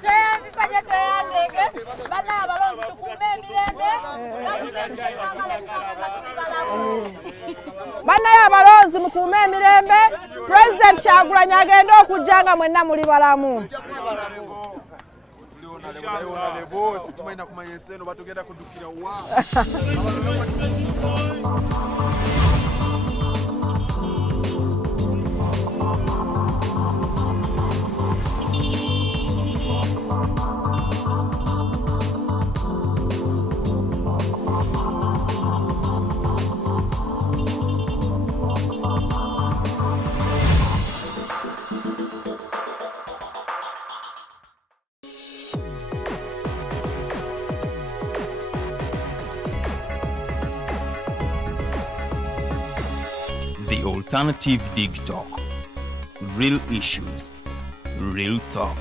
tweyanzisanye tweyanzeege bana abalonzi tukuume emirembe bannaye abalonzi mukuume emirembe President Kyagulanyi agenda okujja nga mwenna muli balamu The Alternative Dig Talk. Real issues, real talk.